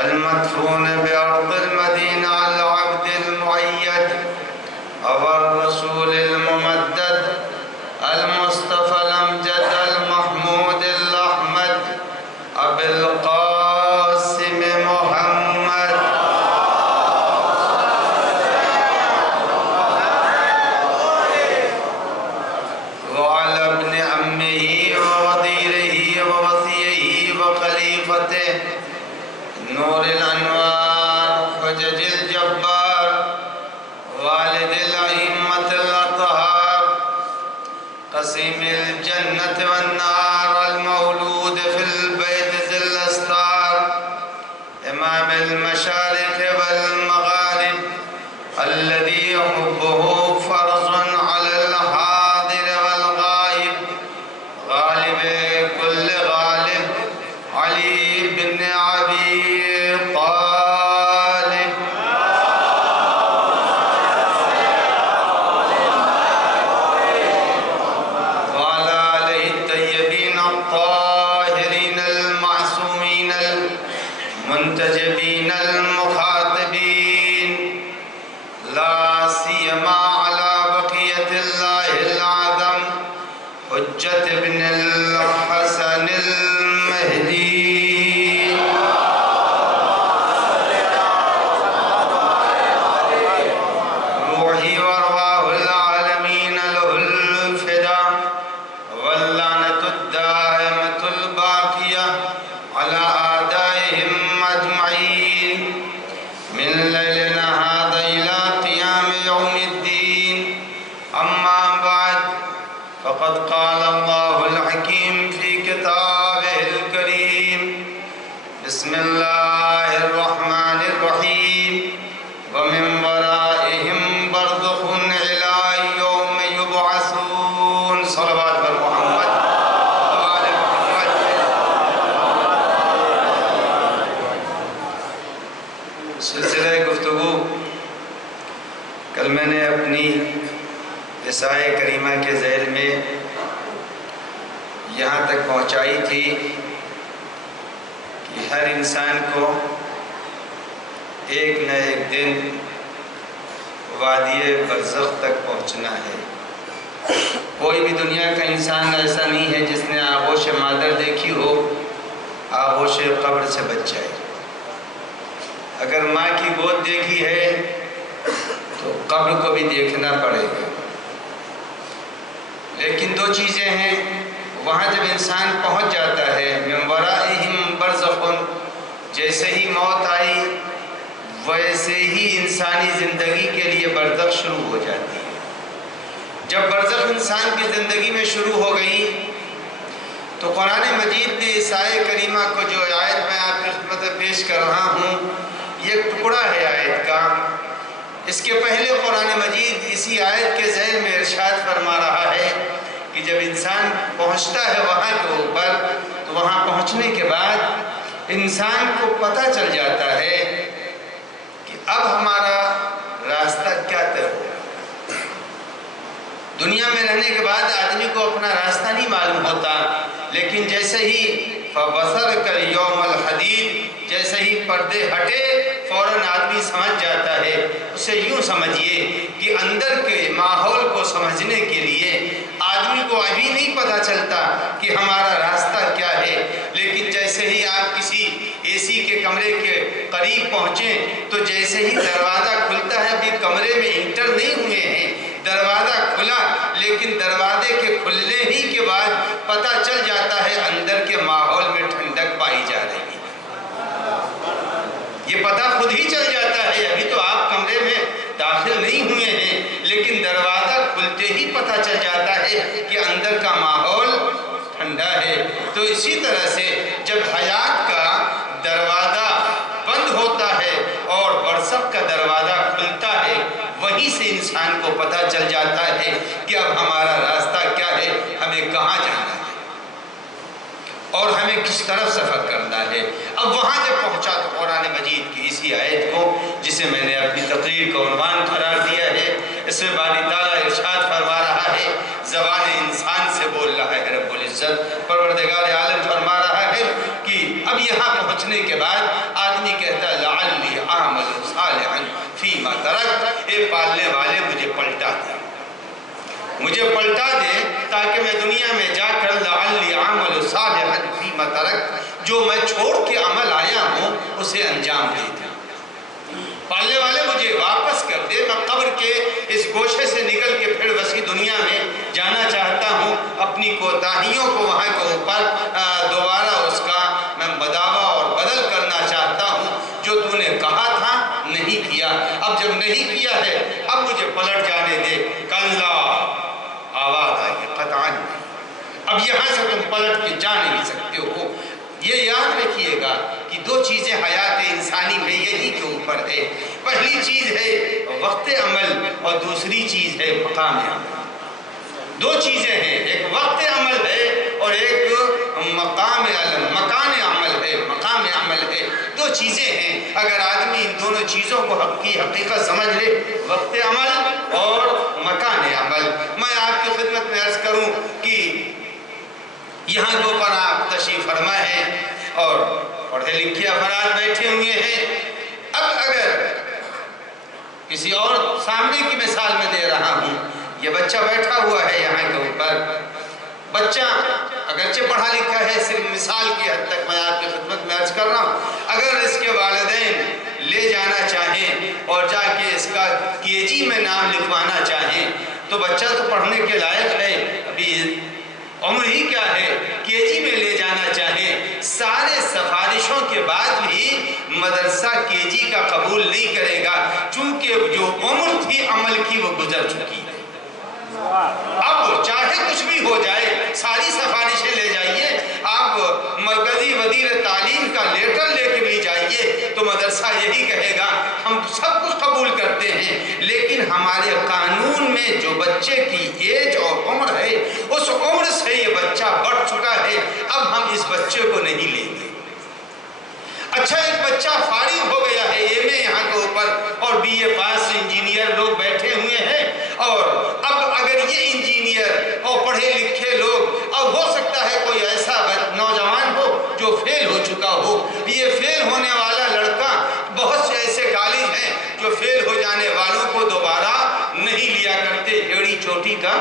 المدفون بأرض المدينة العبد المؤيد والرسول الممدد المصطفى الأمجد المحمود الأحمد أبي القاسم محمد وعلى ابن عمه ووزيره ووصيه وخليفته نور الأنوار حجج الجبار والد الأئمة الأطهار قسيم الجنة والنار المولود في البيت ذي الأستار إمام المشارق والمغارب الذي حبه فرض على الحاضر والغائب غالب كل غالب علي بن أبي طالب وعلى آله الطيبين الطاهرين المعصومين المنتجبين المخاطبين لا سيما على بقية الله الأعظم حجة ابن الحسن المهدي روحي وارواح العالمين له الفداء واللعنة الدائمة الباقية على أعدائهم أجمعين من ليلنا هذا إلى قيام يوم الدين. أما بعد فقد قال الله الحكيم في كتابه الكريم بسم الله الرحمن الرحيم ومن ورائهم برزخ إلى يوم يبعثون صلوات بر محمد وآل محمد. سلسلہ گفتگو کل میں نے اپنی رسالہ کریمہ کے ذیل میں یہاں تک پہنچائی تھی کہ ہر انسان کو ایک نہ ایک دن وادی برزخ تک پہنچنا ہے. کوئی بھی دنیا کا انسان ایسا نہیں ہے جس نے آغوش مادر دیکھی ہو آغوش قبر سے بچ جائے. اگر ماں کی گود دیکھی ہے تو قبر کو بھی دیکھنا پڑے گا. لیکن دو چیزیں ہیں وہاں جب انسان پہنچ جاتا ہے من ورائہم برزخ، جیسے ہی موت آئی ویسے ہی انسانی زندگی کے لیے برزخ شروع ہو جاتی ہے. جب برزخ انسان کی زندگی میں شروع ہو گئی تو قرآن مجید نے اس آیت کریمہ کو جو آیت میں آپ کی خدمت میں پیش کر رہا ہوں یہ ایک ٹکڑا ہے آیت کا. اس کے پہلے قرآن مجید اسی آیت کے ذیل میں ارشاد فرما رہا ہے کہ جب انسان پہنچتا ہے وہاں کے اوپر تو وہاں پہنچنے کے بعد انسان کو پتہ چل جاتا ہے کہ اب ہمارا راستہ کیا طے ہوگا. دنیا میں رہنے کے بعد آدمی کو اپنا راستہ نہیں معلوم ہوتا، لیکن جیسے ہی فَبَصَرَكَ الْيَوْمَ الْحَدِيدِ جیسے ہی پردے ہٹے فوراً آدمی سمجھ جاتا ہے. اسے یوں سمجھیے کہ اندر کے ماحول کو سمجھنے کے لیے آدمی کو ابھی نہیں پتہ چلتا کہ ہمارا راستہ کیا ہے، لیکن جیسے ہی آپ کسی اے سی کے کمرے کے قریب پہنچیں تو جیسے ہی دروازہ کھلتا ہے، ابھی کمرے میں انٹر نہیں ہوئے ہیں، دروازہ کھلا لیکن دروازے کے کھلنے ہی کے بعد پتہ چل جاتا ہے اندر کے ماحول میں ٹھنڈک تو اسی طرح سے جب حیات کا دروازہ بند ہوتا ہے اور برزخ کا دروازہ کھلتا ہے، وہیں سے انسان کو پتہ چل جاتا ہے کہ اب ہمارا راستہ کیا ہے، ہمیں کہاں جانا ہے اور ہمیں کس طرف سفر کرنا ہے۔ اب وہاں جب پہنچا تو قرآن مجید کی اسی آیت کو، جسے میں نے اپنی تقریر کا عنوان قرار دیا ہے، اس میں باری تعالیٰ ارشاد فرما رہا ہے، زبان انسان سے بول رہا ہے رب العزت، پروردگار عالم فرما رہا ہے کہ اب یہاں پہنچنے کے بعد آدمی کہتا ہے لعلی اعمل صالحا فیما ترکت، اے پالنے والے مجھے پلٹا دے، مجھے پلٹا دے تاکہ میں دنیا میں جا کر لعلی اعمل صالحا فیما ترکت، جو میں چھوڑ کے عمل آیا ہوں اسے انجام دے دوں۔ پالنے والے مجھے واپس کر دے، میں قبر کے اس گوشے سے نکل کے پھر وسیع دنیا میں جانا چاہتا ہوں، اپنی کوتاہیوں کو وہاں کے اوپر دوبارہ اس کا میں بداوا اور بدل کرنا چاہتا ہوں، جو تو نے کہا تھا نہیں کیا، اب جب نہیں کیا ہے اب مجھے پلٹ جانے دے۔ کلا، آواز آئی قطعاً نہیں، اب یہاں سے تم پلٹ کے جا نہیں سکتے ہو۔ یہ یاد رکھیے گا کہ دو چیزیں حیات انسانی میں یہی کے اوپر ہے، پہلی چیز ہے وقت عمل اور دوسری چیز ہے مقام عمل۔ دو چیزیں ہیں، ایک وقت عمل ہے اور ایک مقام عمل، مکان عمل ہے، مقام عمل ہے، دو چیزیں ہیں۔ اگر آدمی ان دونوں چیزوں کو حق کی حقیقت سمجھ لے، وقت عمل اور مکان عمل۔ میں آپ کی خدمت میں عرض کروں کہ یہاں دو پر آپ تشریف فرما ہے اور پڑھے لکھے افراد بیٹھے ہوئے ہیں۔ اب اگر کسی اور سامنے کی مثال میں دے رہا ہوں، یہ بچہ بیٹھا ہوا ہے یہاں کے اوپر، بچہ اگرچہ پڑھا لکھا ہے، صرف مثال کی حد تک میں آپ کی خدمت میں عرض کر رہا ہوں، اگر اس کے والدین لے جانا چاہیں اور جا کے اس کا KG میں نام لکھوانا چاہیں تو بچہ تو پڑھنے کے لائق ہے، ابھی عمر ہی کیا ہے، KG میں لے جانا چاہیں، سارے سفارشوں کے بعد بھی مدرسہ KG کا قبول نہیں کرے گا، چونکہ جو عمر تھی عمل کی وہ گزر چکی ہے۔ اب چاہے کچھ بھی ہو جائے، ساری سفارشیں لے جائیے، آپ مرکزی وزیر تعلیم کا لیٹر لے کے بھی جائیے تو مدرسہ یہی کہے گا ہم سب کچھ قبول کرتے ہیں، لیکن ہمارے قانون میں جو بچے کی ایج اور عمر ہے اس عمر سے یہ بچہ بڑھ چکا ہے، اب ہم اس بچے کو نہیں لیں گے۔ اچھا، ایک بچہ فارغ ہو گیا ہے MA یہاں کے اوپر اور BA پاس انجینئر لوگ بیٹھے ہوئے ہیں، اور اب اگر یہ انجینئر اور پڑھے لکھے لوگ، اب ہو سکتا ہے کوئی ایسا نوجوان ہو جو فیل ہو چکا ہو، یہ فیل ہونے والا لڑکا، بہت سے ایسے کالج ہیں جو فیل ہو جانے والوں کو دوبارہ نہیں لیا کرتے، ایڑی چوٹی کا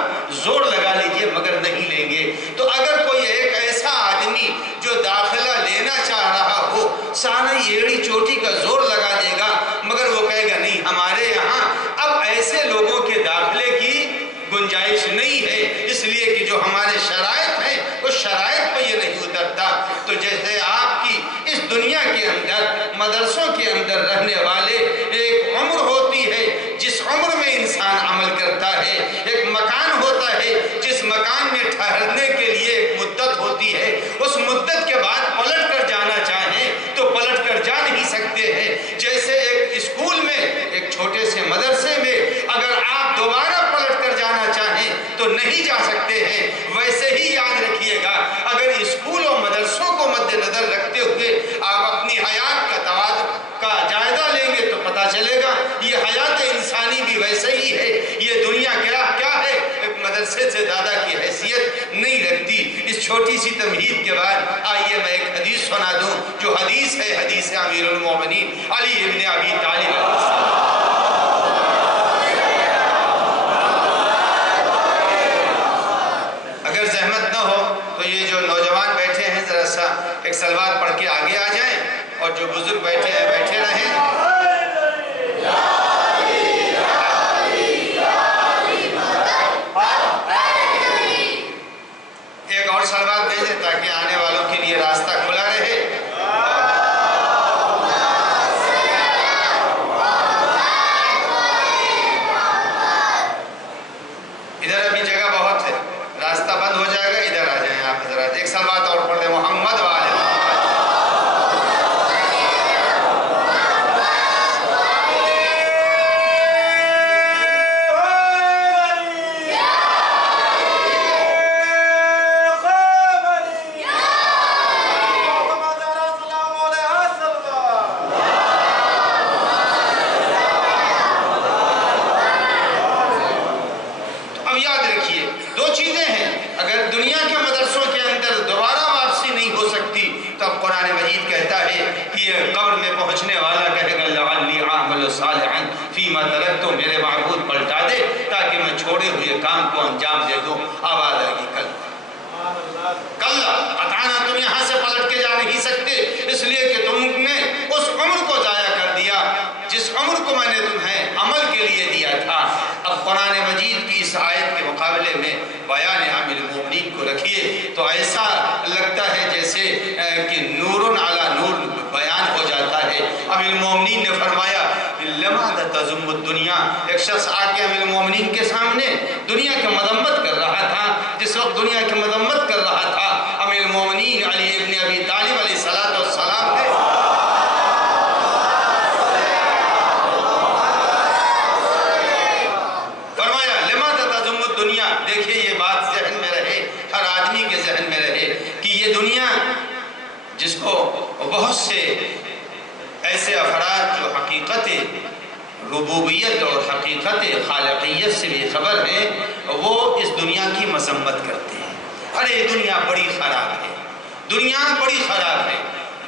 زور لگا لیجئے مگر نہیں لیں گے۔ تو اگر کوئی ایک ایسا آدمی جو داخلہ لینا چاہ رہا ہو سارا ایڑی چوٹی کا زور لگا دے گا، مگر وہ کہے گا نہیں، ہمارے یہاں اب ایسے لوگوں کے داخلے کی گنجائش نہیں ہے، اس لیے کہ جو ہمارے شرائط ہیں اس شرائط پہ یہ نہیں اترتا۔ تو جیسے آپ کی اس دنیا کے اندر مدرسوں کے اندر رہنے والے ایک عمر ہوتی ہے جس عمر میں انسان عمل کرتا ہے، ایک مکان ہوتا ہے جس مکان میں ٹھہرنے کے لیے ایک مدت ہوتی ہے، اس مدت کے بعد پلٹ کر جانا چاہیں تو پلٹ کر جا نہیں سکتے ہیں۔ جیسے ایک اسکول میں، ایک چھوٹے سے مدرسے میں اگر آپ دوبارہ پلٹ کر جانا چاہیں تو نہیں جا سکتے ہیں، ویسے ہی یاد رکھیے گا اگر اسکول اور مدرسوں کو مد نظر رکھتے ہوئے آپ اپنی حیات کا توازن کا جائزہ لیں گے تو پتہ چلے گا یہ حیات انسانی بھی ویسے ہی ہے، یہ دنیا کیا ہے، ایک مدرسے سے زیادہ کی حیثیت نہیں رکھتی۔ اس چھوٹی سی تمہید کے بعد آئیے میں ایک حدیث سنا دوں جو حدیث ہے، حدیث امیر المومنین علی ابن ابی طالب علیہ السلام۔ اگر زحمت نہ ہو تو یہ جو نوجوان بیٹھے ہیں ذرا سا ایک سلوات پڑھ کے آگے آ جائیں، اور جو بزرگ بیٹھے ہیں بیٹھے رہیں۔ ایک اور سلوات بھیجیں تاکہ آنے والوں کے لیے راستہ کھلا رہے۔ ادھر ابھی جگہ بہت ہے، راستہ بند ہو جائے گا، ادھر آ جائیں آپ حضرات، ایک سلوات اور پڑھ دیں۔ قرآن مجید کہتا ہے کہ یہ قبر میں پہنچنے والا کہے گا لعلی اعمل صالحا فیما ترکت، میرے معبود پلٹا دے تاکہ میں چھوڑے ہوئے کام کو انجام دے دوں. آواز آئے گی کلا اتانا، تم یہاں سے پلٹ کے جا نہیں سکتے، اس لیے کہ تم نے اس عمر کو ضائع کر دیا جس عمر کو میں نے تمہیں عمل کے لیے دیا تھا. اب قرآن مجید کی اس آیت کے مقابلے میں بیان عامل المومنین کو رکھیے تو ایسا لگتا ہے جیسے کہ نور علی نور بیان ہو جاتا ہے. عامل المومنین نے فرمایا لماذا تذم الدنیا، ایک شخص آ کے عامل المومنین کے سامنے دنیا کی مذمت کر رہا تھا. جس وقت دنیا کی مذمت کر رہا تھا عامل المومنین علی ابن ابی طالب علیہ السلام نے فرمایا لماذا تذم الدنیا. دیکھیے یہ بات ذہن میں رہے، ہر آدمی کے ذہن میں رہے کہ یہ دنیا جس کو بہت سے ایسے افراد جو حقیقت ربوبیت اور حقیقت خالقیت سے بھی خبر ہے وہ اس دنیا کی مذمت کرتے ہیں. ارے دنیا بڑی خراب ہے، دنیا بڑی خراب ہے.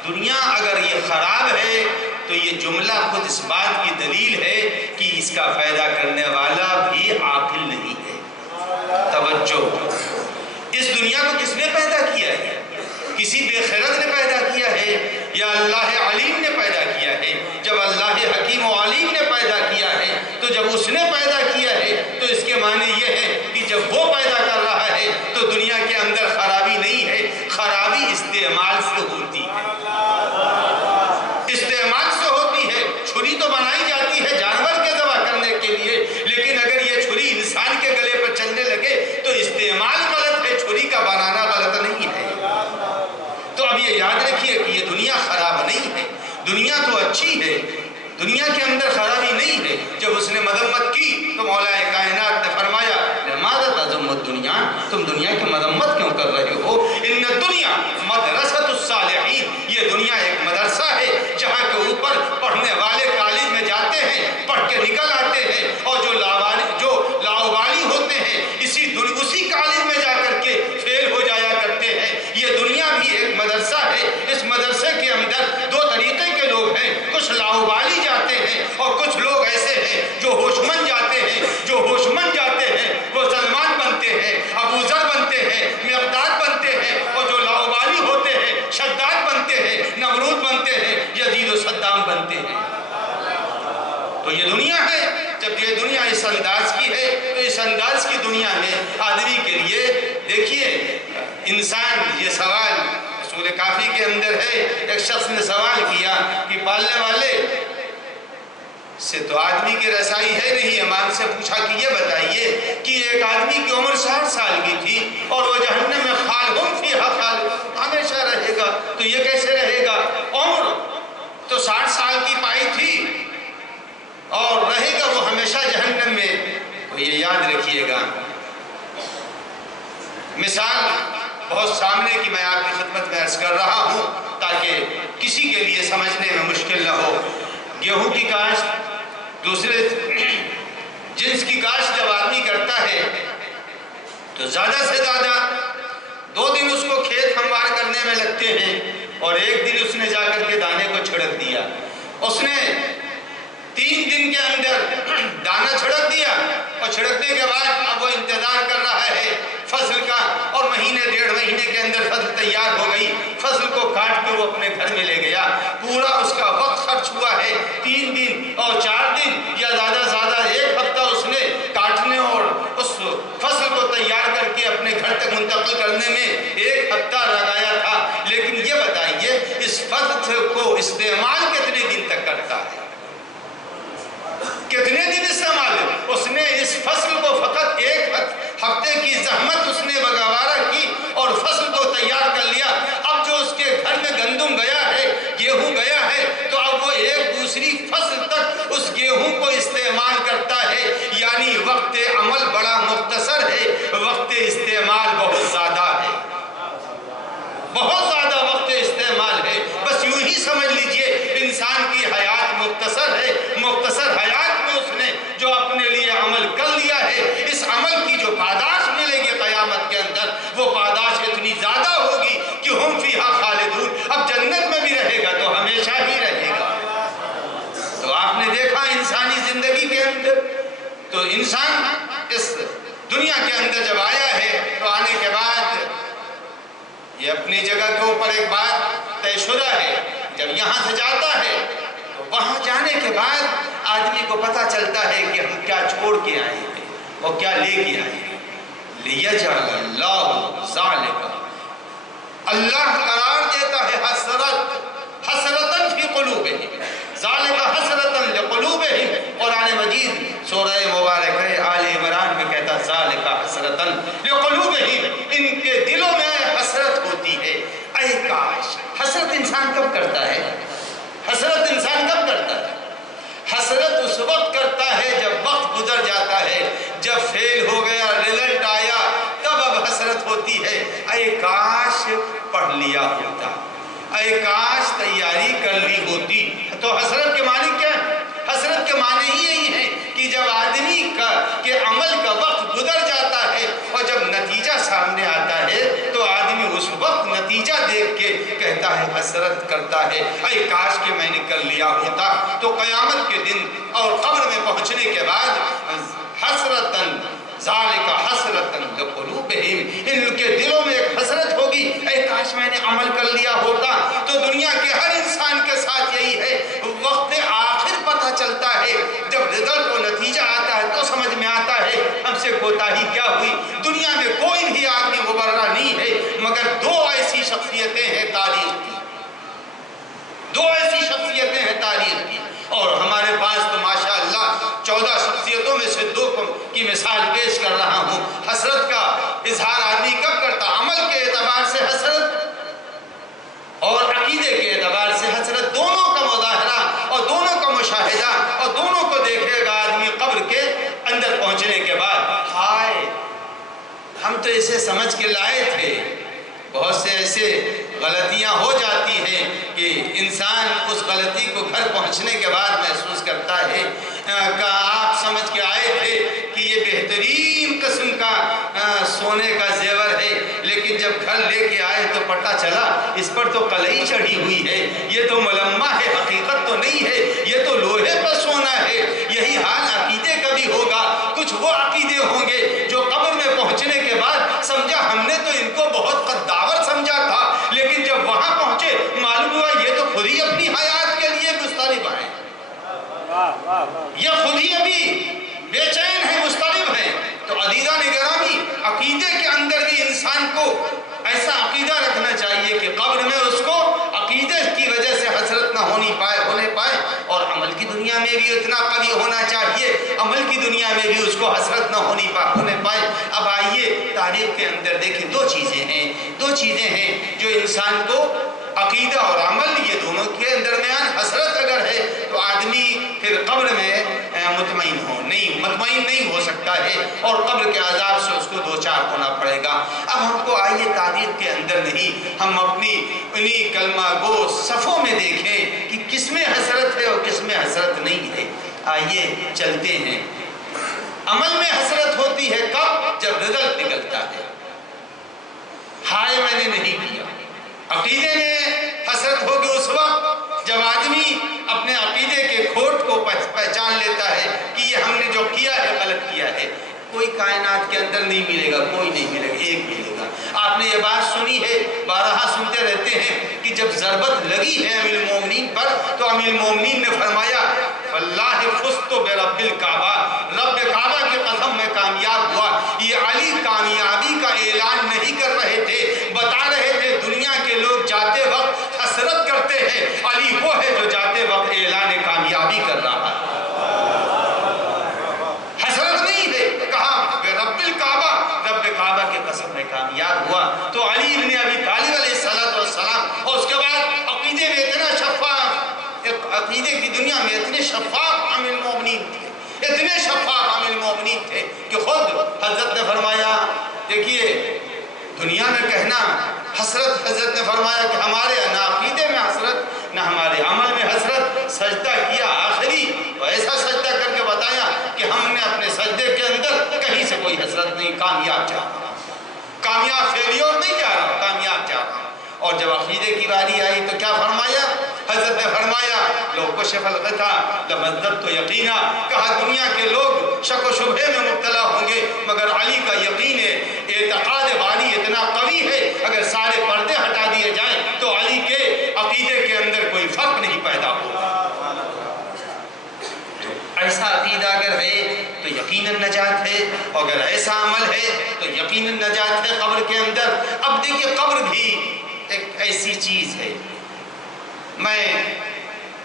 دنیا اگر یہ خراب ہے تو یہ جملہ خود اس بات کی دلیل ہے کہ اس کا فائدہ کرنے والا بھی عاقل نہیں ہے. توجہ، اس دنیا کو کس نے پیدا کیا ہے؟ کسی بے خرد نے پیدا کیا ہے یا اللہ علیم نے پیدا کیا ہے؟ جب اللہ حکیم و علیم نے پیدا کیا ہے تو جب اس نے پیدا کیا ہے تو اس کے معنی یہ ہے کہ جب وہ پیدا کر رہا ہے تو دنیا کے اندر خرابی نہیں ہے، خرابی استعمال سے ہوتی ہے. استعمال سے ہوتی ہے. چھری تو بنائی جاتی ہے جانور کے ذبح کرنے کے لیے، لیکن اگر یہ چھری انسان کے گلے پر چلنے لگے تو استعمال غلط ہے، چھری کا بنانا غلط نہیں ہے. تو اب یہ یاد رکھیے کہ یہ دنیا خراب نہیں ہے، دنیا تو اچھی ہے، دنیا کے اندر خرابی نہیں ہے. جب اس نے مذمت کی تو مولا کائنات نے فرمایا لماذا تذم الدنیا، تم دنیا کی مذمت کیوں کر رہے ہو؟ ان الدنیا مدرسۃ الصالحین، یہ دنیا ایک مدرسہ ہے جہاں کے اوپر پڑھنے والے کالج میں جاتے ہیں، پڑھ کے نکل آتے ہیں، اور جو لاؤبالی ہوتے ہیں اسی کالج میں جا کر کے فیل ہو جایا کرتے ہیں. یہ دنیا بھی ایک مدرسہ ہے. اس مدرسے کے اندر دو طریقے کے لوگ ہیں، کچھ لاؤبالی جاتے ہیں اور کچھ لوگ ایسے ہیں جو ہوشمند جاتے ہیں. جو ہوشمند جاتے ہیں وہ سلمان بنتے ہیں، ابو ذر بنتے ہیں، مقداد بنتے ہیں، اور جو لاؤبالی ہوتے ہیں شداد بنتے ہیں، نمرود بنتے ہیں، یزید و صدام بنتے ہیں. تو یہ دنیا ہے. جب یہ دنیا اس انداز کی ہے تو اس انداز کی دنیا میں آدمی کے لیے دیکھیے انسان، یہ سوال سورہ کافی کے اندر ہے. ایک شخص نے سوال کیا کہ پالنے والے سے تو آدمی کی رسائی ہے نہیں. امام سے پوچھا کہ یہ بتائیے کہ ایک آدمی کی عمر 60 سال کی تھی اور وہ جہنم میں خالدون فیہا خالدون ہمیشہ رہے گا، تو یہ کیسے رہے گا؟ عمر تو 60 سال کی پائی تھی اور رہے گا وہ ہمیشہ جہنم میں. تو یہ یاد رکھیے گا. مثال بہت سامنے کی میں آپ کی خدمت میں عرض کر رہا ہوں تاکہ کسی کے لیے سمجھنے میں مشکل نہ ہو. گیہوں کی کاشت، دوسرے جنس کی کاشت جب آدمی کرتا ہے تو زیادہ سے زیادہ 2 دن اس کو کھیت ہموار کرنے میں لگتے ہیں اور 1 دن اس نے جا کر کے دانے کو چھڑک دیا. اس نے 3 دن کے اندر دانا چھڑک دیا اور چھڑکنے کے بعد اب وہ انتظار کر رہا ہے فصل کا، اور مہینے 1.5 مہینے کے اندر فصل تیار ہو گئی. فصل کو کاٹ کے وہ اپنے گھر میں لے گیا. پورا اس کا وقت خرچ ہوا ہے 3 دن اور 4 دن یا زیادہ سے زیادہ 1 ہفتہ اس نے کاٹنے اور اس فصل کو تیار کر کے اپنے گھر تک منتقل کرنے میں 1 ہفتہ لگایا تھا. لیکن یہ بتائیے اس فصل کو استعمال کتنے دن تک کرتا ہے؟ کتنے دن استعمال؟ اس نے اس فصل کو فقط 1 ہفتے کی زحمت اس نے بگوارہ کی اور فصل کو تیار کر لیا. اب جو اس کے گھر میں گندم گیا ہے، گیہوں گیا ہے، تو اب وہ ایک دوسری فصل تک اس گیہوں کو استعمال کرتا ہے. یعنی وقت عمل بڑا مختصر ہے، وقت استعمال بہت زیادہ ہے. بہت زیادہ وقت استعمال ہے. بس یوں ہی سمجھ لیجئے انسان کی حیات مختصر ہے. مختصر حیات میں اس نے جو اپنے لیے عمل کر لیا ہے، اس عمل کی جو پاداش ملے گی قیامت کے اندر وہ پاداش اتنی زیادہ ہوگی کہ ہم فیہا خالدون. اب جنت انسان اس دنیا کے اندر جب آیا ہے تو آنے کے بعد یہ اپنی جگہ کے اوپر ایک بات طے شدہ ہے، جب یہاں سے جاتا ہے تو وہاں جانے کے بعد آدمی کو پتہ چلتا ہے کہ ہم کیا چھوڑ کے آئے ہیں اور کیا لے کے آئے ہیں۔ لِيَجْعَلَ اللَّهُ ذَلِكَ، اللہ قرار دیتا ہے حسرتاً فی قلوبہم، ذالک حسرتاً لقلوبہم۔ قرآن مجید سورہ مبارک ہے آل عمران میں کہتا ذالک حسرتاً لقلوبہم، ان کے دلوں میں حسرت ہوتی ہے۔ اے کاش! حسرت انسان کب کرتا ہے؟ حسرت انسان کب کرتا ہے؟ حسرت اس وقت کرتا ہے جب وقت گزر جاتا ہے، جب فیل ہو گیا، رزلٹ آیا، تب اب حسرت ہوتی ہے۔ اے کاش پڑھ لیا ہوتا، اے کاش تیاری کر لی ہوتی۔ تو حسرت کے معنی کیا ہے؟ حسرت کے معنی ہی یہی ہے کہ جب آدمی کے عمل کا وقت گزر جاتا ہے اور جب نتیجہ سامنے آتا ہے تو آدمی اس وقت نتیجہ دیکھ کے کہتا ہے، حسرت کرتا ہے، اے کاش کہ میں نے کر لیا ہوتا۔ تو قیامت کے دن اور قبر میں پہنچنے کے بعد حسرتاً ذالک حسرتاً لقلوبہم، ان کے دلوں میں ایک حسرت ہوگی، اے کاش میں نے عمل کر لیا ہوتا۔ تو دنیا کے ہر انسان کے ساتھ یہی ہے، وقت آخر پتہ چلتا ہے، جب رزلٹ و نتیجہ آتا ہے تو سمجھ میں آتا ہے ہم سے کوتاہی کیا ہوئی۔ دنیا میں کوئی بھی آدمی مبرہ نہیں ہے، مگر دو ایسی شخصیتیں ہیں تاریخ کی، دو ایسی شخصیتیں ہیں تاریخ کی، اور ہمارے پاس تو ماشاءاللہ 14 شخصیتوں میں سے 2 کی مثال پیش کر رہا ہوں۔ حسرت کا اظہار آدمی کب کرتا؟ عمل کے اعتبار سے حسرت اور عقیدے کے اعتبار سے حسرت، دونوں کا مظاہرہ اور دونوں کا مشاہدہ اور دونوں کو دیکھے گا آدمی قبر کے اندر پہنچنے کے بعد۔ ہائے ہم تو اسے سمجھ کے لائے تھے، بہت سے ایسے غلطیاں ہو جاتی ہیں کہ انسان اس غلطی کو گھر پہنچنے کے بعد محسوس کرتا ہے کہ آپ سمجھ کے آئے تھے کہ یہ بہترین قسم کا سونے کا زیور ہے، لیکن جب گھر لے کے آئے تو پتہ چلا اس پر تو کلئی چڑھی ہوئی ہے، یہ تو ملمہ ہے، حقیقت تو نہیں ہے، یہ تو لوہے پر سونا ہے۔ یہی حال عقیدے کا بھی ہوگا، کچھ وہ عقیدے ہوں گے جو قبر میں پہنچنے کے بعد سمجھا ہم نے تو ان کو بہت قداور سمجھا تھا، لیکن جب وہاں پہنچے معلوم ہوا یہ تو خود ہی اپنی حیات کے لیے مضطرب ہیں، یہ خود ہی ابھی بے چین ہیں، مضطرب ہیں۔ تو عزیزان گرامی، عقیدے کے اندر بھی انسان کو ایسا عقیدہ رکھنا چاہیے کہ قبر میں اس کو عقیدے کی وجہ سے حسرت نہ ہونے پائے، اور عمل کی دنیا میں بھی اتنا قوی ہونا چاہیے، عمل کی دنیا میں بھی اس کو حسرت نہ ہونے پائے۔ اب آئیے تاریخ کے اندر دیکھیں، دو چیزیں ہیں جو انسان کو عقیدہ اور عمل، یہ دونوں کے درمیان حسرت اگر ہے تو آدمی پھر قبر میں مطمئن نہیں ہو سکتا ہے، اور قبر کے عذاب سے اس کو دوچار ہونا پڑے گا۔ اب ہم کو آئیے تاریخ کے اندر نہیں، ہم اپنی انہی کلمہ گو صفوں میں دیکھیں کہ کس میں حسرت ہے اور کس میں حسرت نہیں ہے۔ آئیے چلتے ہیں۔ عمل میں حسرت ہوتی ہے کب؟ جب رزلٹ نکلتا ہے، ہائے میں نے نہیں کیا۔ عقیدے میں حسرت ہوگی اس وقت جب آدمی اپنے عقیدے کے کھوٹ کو پہچان لیتا ہے کہ یہ ہم نے جو کیا ہے غلط کیا ہے۔ کوئی کائنات کے اندر نہیں ملے گا، کوئی نہیں ملے گا، ایک ملے گا۔ آپ نے یہ بات سنی ہے، بارہا سنتے رہتے ہیں کہ جب ضربت لگی ہے امیر المومنین پر تو امیر المومنین نے فرمایا، واللہ فزت برب الکعبہ، رب کعبہ کی قسم میں کامیاب ہوا۔ یہ علی کامیابی کا اعلان نہیں کر رہے تھے، بتا رہے تھے دنیا کے لوگ جاتے وقت حسرت کرتے ہیں، علی وہ ہے جو جاتے وقت اعلان کامیابی کر رہا ہے۔ حسرت نہیں ہے، کہا رب الکعبہ، رب کعبہ کی قسم میں کامیاب ہوا۔ تو علی ابن ابی طالب علیہ السلام، اور اس کے بعد عقیدے میں اتنا شفاف، عقیدے کی دنیا میں اتنے شفاف عامل المومنین تھے، اتنے شفاف عامل المومنین تھے کہ خود حضرت نے فرمایا، دیکھیے دنیا میں کہنا حسرت، حضرت نے فرمایا کہ ہمارے نہ عقیدے میں حسرت نہ ہمارے عمل میں حسرت۔ سجدہ کیا آخری تو ایسا سجدہ کر کے بتایا کہ ہم نے اپنے سجدے کے اندر کہیں سے کوئی حسرت نہیں، کامیاب جا رہا، کامیاب فیلیور نہیں جا رہا، کامیاب جا رہا۔ اور جب عقیدے کی باری آئی تو کیا فرمایا؟ حضرت نے فرمایا فرمایا لو کشف الغطا لمزددت یقینا، کہا دنیا کے لوگ شک و شبہے میں مبتلا ہوں گے مگر علی کا یقین ہے، اعتقاد بانی اتنا قوی ہے اگر سارے پردے ہٹا دیے جائیں تو علی کے عقیدے کے اندر کوئی فرق نہیں پیدا ہوگا۔ ایسا عقیدہ اگر ہے تو یقیناً نجات ہے، اور اگر ایسا عمل ہے تو یقیناً نجات ہے قبر کے اندر۔ اب دیکھیے قبر بھی ایک ایسی چیز ہے، میں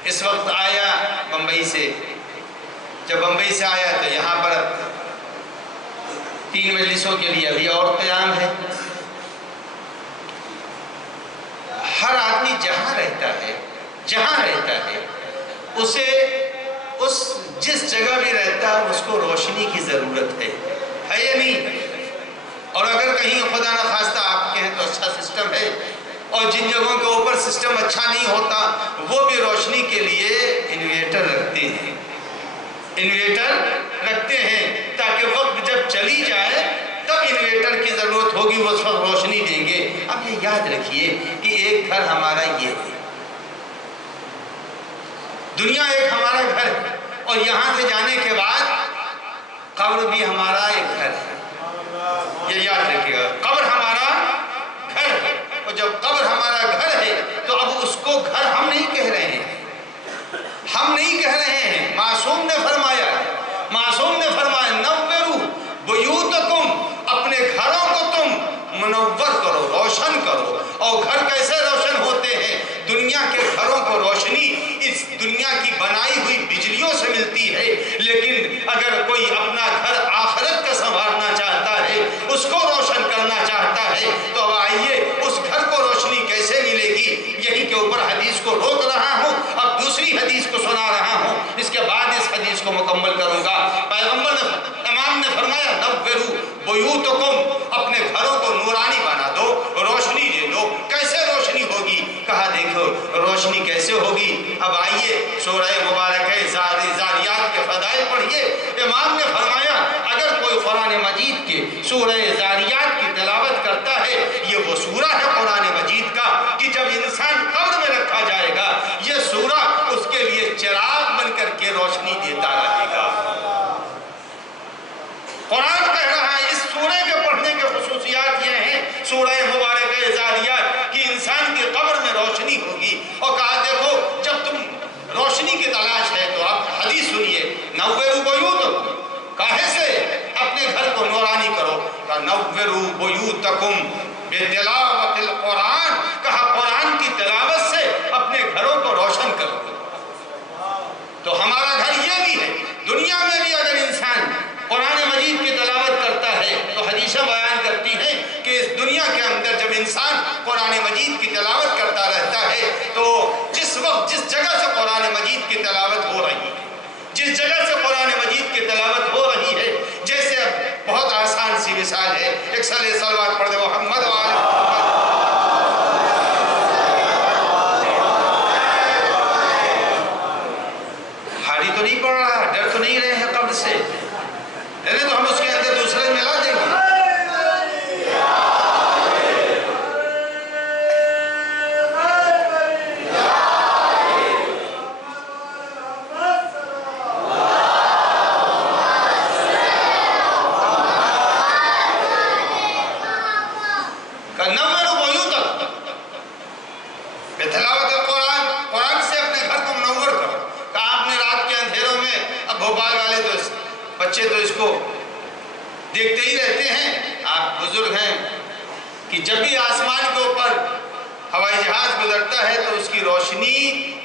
اس وقت آیا بمبئی سے، جب بمبئی سے آیا تو یہاں پر 3 مجلسوں کے لیے ابھی اور قیام ہے۔ ہر آدمی جہاں رہتا ہے اسے جس جگہ بھی رہتا ہے اس کو روشنی کی ضرورت ہے یا نہیں؟ اور اگر کہیں خدا نہ خواستہ آپ کے ہیں تو اچھا سسٹم ہے، اور جن جگہوں کے اوپر سسٹم اچھا نہیں ہوتا وہ بھی روشنی کے لیے انویٹر رکھتے ہیں تاکہ وقت جب چلی جائے تب انویٹر کی ضرورت ہوگی وہ اس وقت روشنی دیں گے۔ اب یہ یاد رکھیے کہ ایک گھر ہمارا یہ ہے، دنیا ایک ہمارا گھر ہے، اور یہاں سے جانے کے بعد قبر بھی ہمارا ایک گھر ہے، یہ یاد رکھیے گا، قبر ہمارا گھر ہے، اور جب قبر ہمارا گھر ہے تو اب اس کو گھر ہم نہیں کہہ رہے ہیں، معصوم نے فرمایا نورو بیوتکم، اپنے گھروں کو تم منور کرو، روشن کرو۔ اور گھر کیسے روشن ہوتے ہیں؟ دنیا کے گھروں کو روشنی اس دنیا کی بنائی ہوئی بجلیوں سے ملتی ہے، لیکن اگر کوئی اپنا گھر آخرت کا سنوارنا چاہتا ہے، اس کو روشن کرنا چاہتا ہے، تو اب آئیے اس گھر کو روشنی کیسے ملے گی؟ یہی کے اوپر حدیث کو روک رہا ہوں، اب دوسری حدیث کو سنا رہا ہوں، اس کے بعد اس حدیث کو مکمل کروں گا۔ پیغمبر امام نے فرمایا نورو بیوتکم، اپنے گھروں کو نورانی بنا دو، روشنی دے دو۔ کیسے روشنی ہوگی؟ کہا دیکھو روشنی کیسے ہوگی، اب آئیے سورہ مبارکہ زاریات کے فضائل پڑھیے۔ امام نے فرمایا اگر کوئی قرآن مجید کے سورہ زاریات کی تلاوت کرتا ہے، یہ وہ سورہ ہے قرآن مجید کا کہ جب انسان قبر میں رکھا جائے گا یہ سورہ اس کے لیے چراغ بن کر کے روشنی دیتا رہے گا۔ قرآن کہہ رہا ہے اس سورہ کے پڑھنے کے خصوصیات یہ ہیں، سورہ مبارکہ زاریات، کہ انسان کی قبر میں روشنی ہوگی۔ اور کہا دیکھو جب تم روشنی کی تلاش ہے تو آپ حدیث سنیے، نورو بیوتکم، کہے سے اپنے گھر کو نورانی کرو، کہا نورو بیوتکم بتلاوت القرآن، کہا قرآن کی تلاوت سے اپنے گھروں کو روشن کرو۔ تو ہمارا گھر یہ بھی ہے، دنیا میں بھی اگر انسان قرآن مجید کی تلاوت کرتا ہے تو حدیثیں بیان کرتی ہیں کہ اس دنیا کے اندر جب انسان قرآن مجید کی تلاوت کرتا رہتا ہے تو جس وقت جس جگہ سے قرآن مجید کی تلاوت ہو رہی ہے، جس جگہ سے قرآن مجید کی تلاوت ہو رہی ہے، جیسے اب بہت آسان سی مثال ہے، ایک صلوات پڑھ دے محمد وآل محمد۔ ہاری تو نہیں پڑھ رہا، ڈر تو نہیں رہے ہیں قبر سے، تو ہم اس کے اندر دوسرے ملا دیں گے۔ بتلاوت القرآن، قرآن سے اپنے گھر کو منور کرو۔ کہا آپ نے رات کے اندھیروں میں، اب بھوپال والے تو بچے تو اس کو دیکھتے ہی رہتے ہیں، آپ بزرگ ہیں، کہ جب بھی آسمان کے اوپر ہوائی جہاز گزرتا ہے تو اس کی روشنی،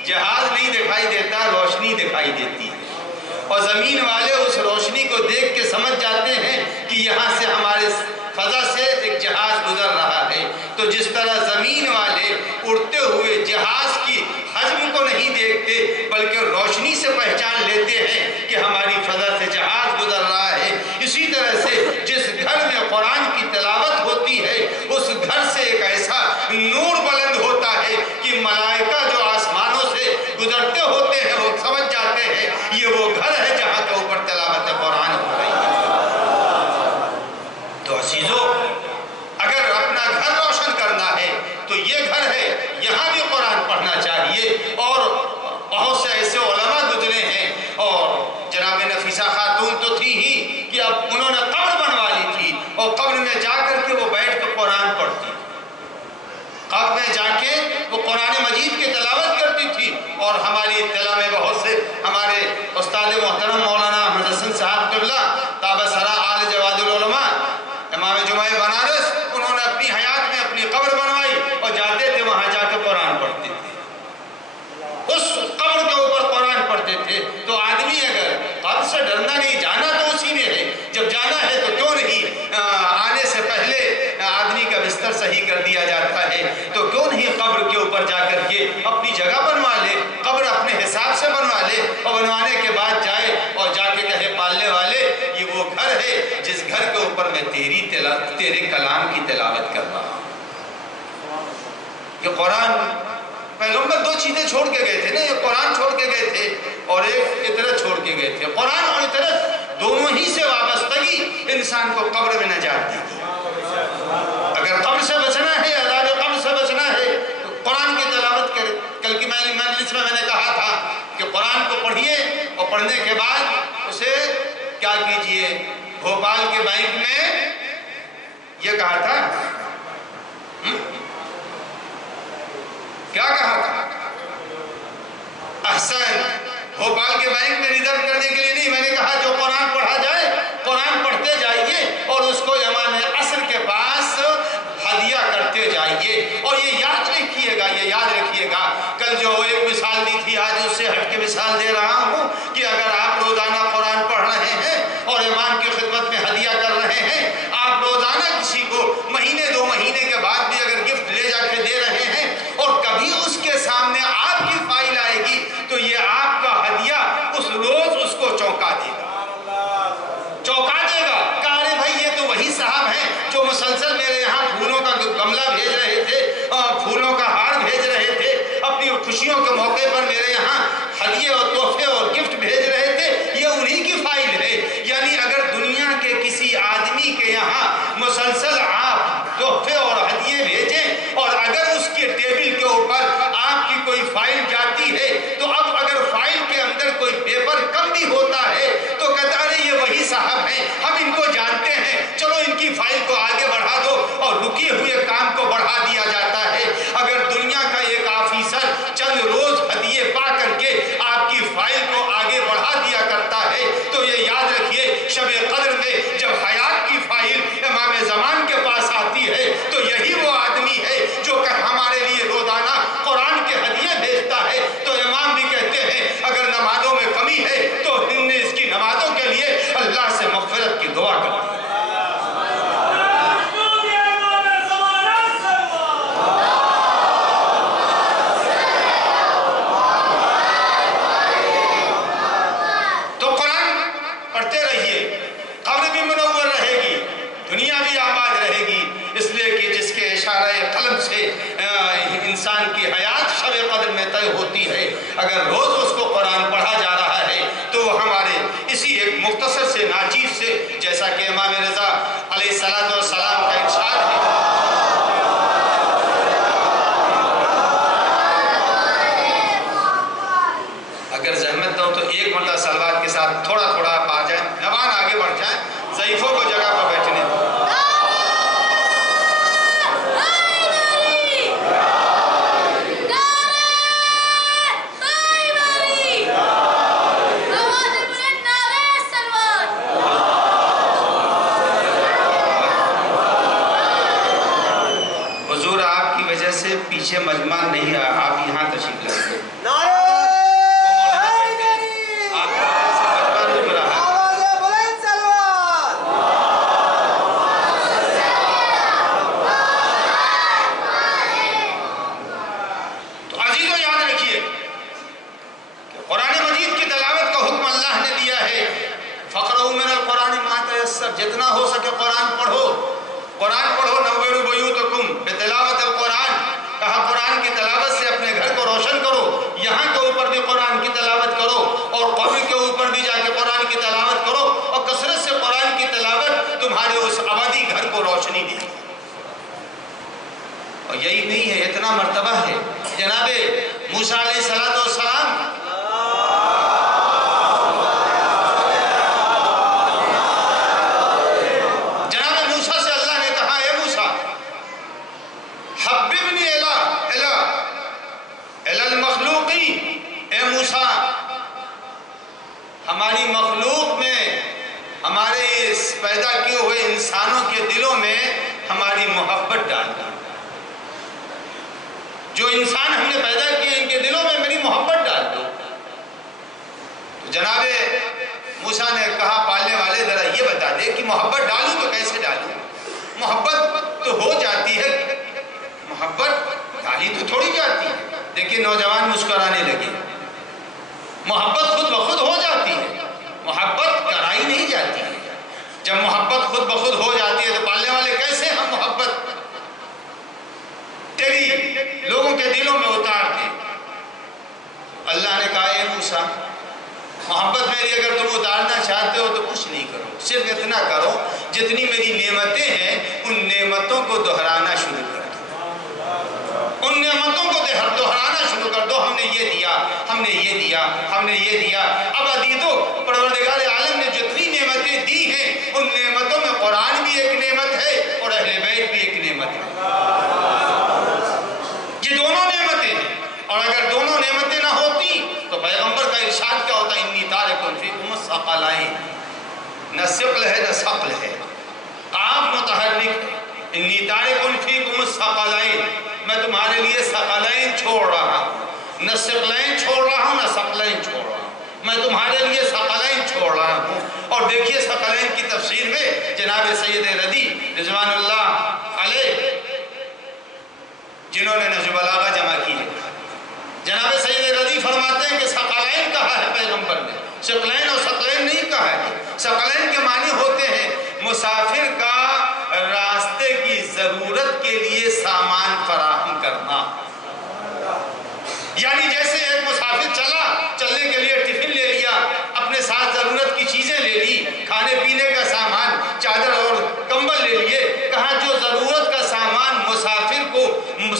جہاز نہیں دکھائی دیتا، روشنی دکھائی دیتی ہے، اور زمین والے اس روشنی کو دیکھ کے سمجھ جاتے ہیں کہ یہاں سے ہمارے فضا سے ایک جہاز گزر رہا ہے۔ تو جس طرح زمین والے اڑتے ہوئے جہاز کی حجم کو نہیں دیکھتے بلکہ روشنی سے پہچان لیتے ہیں کہ ہماری فضا سے جہاز گزر رہا ہے، اسی طرح سے جس گھر میں قرآن کی تلاوت ہوتی ہے اس گھر سے ایک ایسا نور بلند ہوتا ہے کہ ملائکہ جو آسمانوں سے گزرتے ہوتے ہیں وہ سمجھ جاتے ہیں یہ وہ گھر ہے جہاں کے اوپر تلاوت قرآن ہو رہی ہے۔ تو عزیزو اگر اپنا گھر روشن کرنا ہے تو یہ گھر ہے، یہاں بھی قرآن پڑھنا چاہیے، اور اور ہماری اطلاع میں بہت سے ہمارے استاد محترم مولانا احمد حسن صاحب قبلہ تابسرا آل جواد العلماء امام جمعہ بنارس، انہوں نے اپنی حیات میں اپنی قبر بنوائی اور جاتے تھے وہاں جا کے قرآن پڑھتے تھے، اس قبر کے اوپر قرآن پڑھتے تھے۔ تو آدمی اگر قبر سے ڈرنا نہیں، جانا تو اسی میں ہے، جب جانا ہے تو کیوں نہیں آنے سے پہلے آدمی کا بستر صحیح کر دیا جاتا ہے، تو کیوں نہیں قبر کے اوپر جا کر کے اپنی جگہ بنوا لے، قبر اپنے حساب سے بنوا لے، اور بنوانے کے بعد جائے اور جا کے کہے پالنے والے یہ وہ گھر ہے جس گھر کے اوپر میں تیرے کلام کی تلاوت کر رہا ہوں۔ یہ قرآن پیغمبر دو چیزیں چھوڑ کے گئے تھے نا، یہ قرآن چھوڑ کے گئے تھے اور ایک عطرت چھوڑ کے گئے تھے۔ قرآن اور عطرت دونوں ہی سے وابستگی انسان کو قبر میں نجات دی تھی۔ اگر قبر سے بچنا ہے، عذاب قبر سے بچنا ہے تو قرآن کی تلاوت کرے۔ کل کی مجلس میں نے کہا تھا کہ قرآن کو پڑھیے اور پڑھنے کے بعد اسے کیا کیجئے۔ بھوپال کے بینک میں یہ کہا تھا، کیا کہا تھا؟ احسن، بھوپال کے بینک میں ریزرو کرنے کے لیے نہیں، میں نے کہا جو قرآن پڑھا جائے قرآن پڑھتے جائیے اور اس کو امام عصر کے پاس ہدیہ کرتے جائیے، اور یہ یاد رکھیے گا، یہ یاد رکھیے گا۔ کل جو ایک مثال دی تھی آج اس سے ہٹ کے مثال دے رہا ہوں کہ اگر آپ روزانہ قرآن پڑھ رہے ہیں اور امام کی خدمت میں ہدیہ کر رہے ہیں، آپ روزانہ کسی کو مہینے دو مہینے کے بعد بھی اگر گفٹ لے جا کے دے رہے ہیں اور کبھی اس کے سامنے آپ کی فائل آئے گی تو یہ آپ کا ہدیہ اس روز اس کو چونکا دے گا، چونکا دے گا۔ کہا رے بھائی یہ تو وہی صاحب ہیں جو مسلسل میرے یہاں پھولوں کا گملہ بھیج رہے تھے، پھولوں کا ہار بھیج رہے تھے، اپنی خوشیوں کے موقع پر میرے یہاں ہدیے اور تحفے اور گفٹ بھیج رہے تھے، یہ انہی کی فائل ہے۔ یعنی اگر دنیا کے کسی آدمی کے یہاں مسلسل آپ تحفے اور ہدیے بھیجیں اور اگر اس کے ٹیبل کے اوپر آپ کی کوئی فائل جاتی ہے تو اب اگر فائل کے اندر کوئی پیپر کم بھی ہوتا ہے تو کہتا ہے یہ وہی صاحب ہیں، ہم ان کو جانتے ہیں، چلو ان کی فائل کو آگے بڑھا دو، اور رکے ہوئے کام کو بڑھا دیا جاتا ہے۔ اگر دنیا کا ایک آفیسر چند روز ہدیے پا کر کے آپ کی فائل کو آگے بڑھا دیا کرتا ہے تو یہ یاد رکھیے شب قدر میں جب حیات کی فائل امام زمان کے پاس آتی ہے تو یہی وہ آدمی ہے جو کہ ہمارے لیے روزانہ قرآن کے ہدیے بھیجتا ہے۔ تو امام بھی کہتے ہیں اگر نمازوں میں کمی ہے تو ہم نے اس کی نمازوں کے لیے اللہ سے مغفرت کی دعا کریں۔ تو قرآن پڑھتے رہیے، قبر بھی منور رہے گی، دنیا بھی آباد رہے گی، اس لیے کہ جس کے اشارہ قلم سے انسان کی حیات شب قدر میں طے ہوتی ہے۔ اگر روز اس کو قرآن پڑھا جا رہا ہے تو وہ ہمارے اسی ایک مختصر سے ناچیز سے، جیسا کہ امام رضا علیہ السلام کا ارشاد ہے، اگر زحمت دو تو ایک مرتبہ سلوات کے ساتھ تھوڑا تھوڑا آپ آ جائیں، جوان آگے بڑھ جائیں، ضعیفوں کو جگہ پر بیٹھنے دیں۔ حضور آپ کی وجہ سے پیچھے مجمع نہیں ہے، آپ یہاں تشریف لائیں۔ جتنا ہو سکے قرآن پڑھو، قرآن پڑھو، نوّروا بیوتکم بتلاوت القرآن، کہا قرآن کی تلاوت سے اپنے گھر کو روشن کرو، یہاں کے اوپر بھی قرآن کی تلاوت کرو اور قبر کے اوپر بھی جا کے قرآن کی تلاوت کرو، اور کثرت سے قرآن کی تلاوت تمہارے اس ابدی گھر کو روشنی دے گی۔ اور یہی نہیں ہے، اتنا مرتبہ ہے جناب موسیٰ علیہ السلام موسیٰ ہماری مخلوق میں، ہمارے اس پیدا کیے ہوئے انسانوں کے دلوں میں ہماری محبت ڈال دو۔ جو انسان ہم نے پیدا کیے ان کے دلوں میں میری محبت ڈال دو۔ تو جناب موسیٰ نے کہا پالنے والے ذرا یہ بتا دے کہ محبت ڈالوں تو کیسے ڈالوں؟ محبت تو ہو جاتی ہے، محبت ڈالی تو تھوڑی جاتی ہے۔ دیکھیں نوجوان مسکرانے لگے، محبت خود بخود ہو جاتی ہے، محبت کرائی نہیں جاتی ہے۔ جب محبت خود بخود ہو جاتی ہے تو پالنے والے کیسے ہم محبت تیری لوگوں کے دلوں میں اتار دیں؟ اللہ نے کہا اے موسیٰ محبت میری اگر تم اتارنا چاہتے ہو تو کچھ نہیں کرو، صرف اتنا کرو جتنی میری نعمتیں ہیں ان نعمتوں کو دہرانا شروع کر دو، ان نعمتوں کو دہرانا شروع کر دو۔ ہم نے یہ دیا، ہم نے یہ دیا، ہم نے یہ دیا۔ اب عزیزو پروردگار عالم نے جتنی نعمتیں دی ہیں ان نعمتوں میں قرآن بھی ایک نعمت ہے اور اہل بیت بھی ایک نعمت ہے۔ یہ دونوں نعمتیں ہیں، اور اگر دونوں نعمتیں نہ ہوتی تو پیغمبر کا ارشاد کیا ہوتا؟ انی تارک فیکم الثقلین، نہ ثقل ہے نہ ثقل ہے، قاف متحرک ہے، انی تارک فیکم الثقلین، میں تمہارے لیے ثقلین چھوڑ رہا ہوں، نہ ثقلین چھوڑ رہا ہوں نہ ثقلین چھوڑ رہا ہوں، میں تمہارے لیے ثقلین چھوڑ رہا ہوں۔ اور دیکھیے ثقلین کی تفسیر میں جناب سید رضی رضوان اللہ علیہ جنہوں نے نہج بلاغہ جمع کی ہے، جناب سید رضی فرماتے ہیں کہ ثقلین کہا ہے پیغمبر نے، ثقلین اور ثقلین نہیں کہا ہے۔ ثقلین کے معنی ہوتے ہیں مسافر کا راستے کی ضرورت کے لیے سامان فراہم کرنا، یعنی جیسے ایک مسافر چلنے کے لیے ٹفن لے لیا، اپنے ساتھ ضرورت کی چیزیں لے لی، کھانے پینے کا سامان، چادر اور کمبل لے لیے، کہا جو ضرورت کا سامان مسافر کو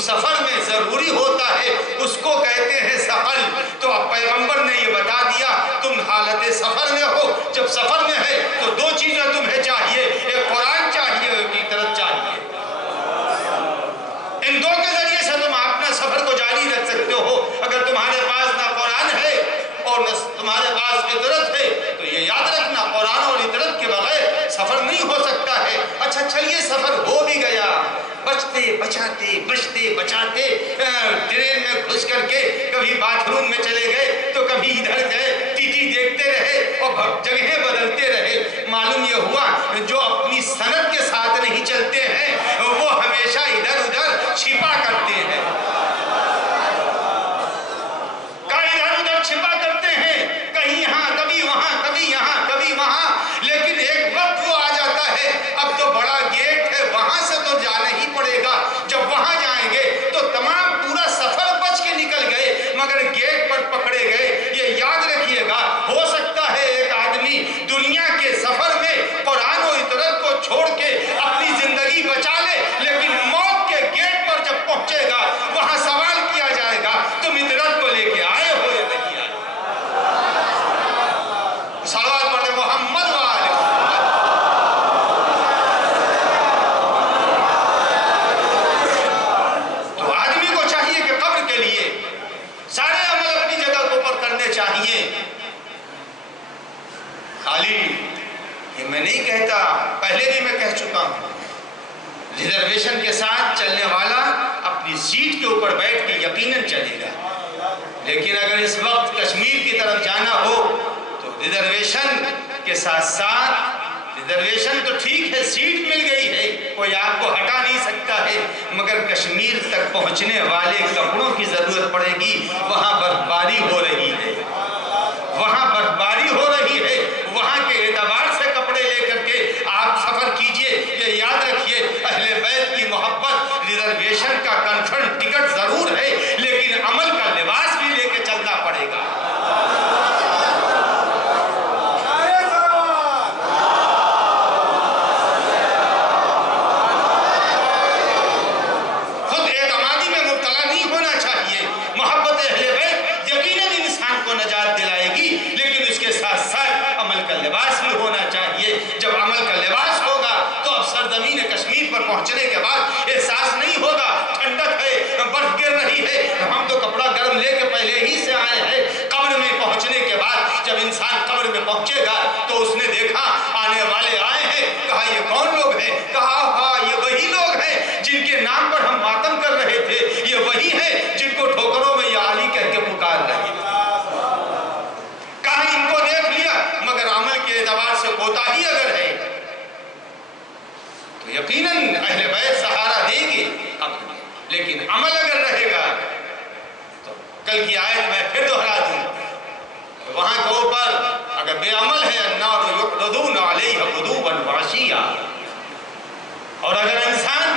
سفر میں ضروری ہوتا ہے اس کو کہتے ہیں ثقل۔ تو اب پیغمبر نے یہ بتا دیا تم حالت سفر میں ہو، جب سفر میں ہے تو دو چیزیں تمہیں چاہیے، ایک قرآن چاہیے اور ایک اطاعت چاہیے۔ ان دو کے ذریعے سے تم اپنا سفر کو جاری رکھ سکتے ہو۔ اگر تمہارے پاس نہ قرآن ہے اور نہ تمہارے پاس اطاعت ہے تو یہ یاد رکھنا قرآن اور اطاعت کے بغیر سفر نہیں ہو سکتا ہے۔ اچھا چلیے سفر ہو بھی گیا، بچتے بچاتے ٹرین میں گھس کر کے کبھی باتھ روم میں چلے گئے تو کبھی ادھر گئے، ٹی ٹی دیکھتے رہے اور جگہیں بدلتے رہے۔ معلوم یہ ہوا جو اپنی سند کے ساتھ نہیں چلتے ہیں وہ ہمیشہ ادھر ادھر چھپا کرتے ہیں، ادھر ادھر چھپا کرتے ہیں، کہیں یہاں کبھی وہاں، کبھی یہاں کبھی وہاں۔ لیکن ایک وقت وہ آ جاتا ہے اب تو بڑا گیٹ ہے وہاں سے تو جانا ہی پڑے گا، جب وہاں جائیں گے تو تمام پورا سفر بچ کے نکل گئے مگر گیٹ پر پکڑے گئے۔ یہ یاد رکھیے گا، ہو سکتا ہے ایک آدمی دنیا کے سفر میں قرآن و اطاعت کو چھوڑ کے اپنی زندگی بچا لے، لیکن موت کے گیٹ پر جب پہنچے گا وہاں سوال کیا جائے گا تم اطاعت کو لے کے آئے ہو یا نہیں آئے؟ صلوات پڑھتے محمد وآلہ محمد۔ تو آدمی کو چاہیے کہ قبر کے لیے سارے عمل اپنی جگہ کو پر کرنے چاہیے۔ خالی یہ میں نہیں کہتا، پہلے بھی میں کہہ چکا ہوں، ریزرویشن کے ساتھ چلنے والا اپنی سیٹ کے اوپر بیٹھ کے یقیناً چلے گا، لیکن اگر اس وقت کشمیر کی طرف جانا ہو تو ریزرویشن کے ساتھ ساتھ، ریزرویشن تو ٹھیک ہے سیٹ مل گئی ہے کوئی آپ کو ہٹا نہیں سکتا ہے، مگر کشمیر تک پہنچنے والے کپڑوں کی ضرورت پڑے گی۔ وہاں برفباری ہو رہی ہے، وہاں برفباری ہو رہی ہے، وہاں کے اعتبار سے کپڑے لے کر کے آپ سفر کیجئے۔ یہ یاد رکھیے اہل بیت کی محبت، ریزرویشن کا کنفرم ٹکٹ ضرور ہے لیکن عمل کا لباس بھی لے کے چلنا پڑے گا۔ خود اعتمادی میں مبتلا نہیں ہونا چاہیے۔ محبت اہل بیت یقیناً انسان کو نجات دلائے گی، لیکن اس کے ساتھ ساتھ عمل کا لباس بھی ہونا چاہیے۔ جب عمل کا لباس ہوگا تو اب سرزمین کشمیر پر پہنچنے کے بعد احساس نہیں ہوگا ٹھنڈک ہے، برف گر رہی ہے، ہم تو کپڑا گرم لے کے پہلے ہی سے آئے ہیں، قبر میں آیت میں پھر دوہرا دوں، وہاں کے اوپر اگر بے عمل ہے النار یعرضون علیہ غدوا وعشیا، اور اگر انسان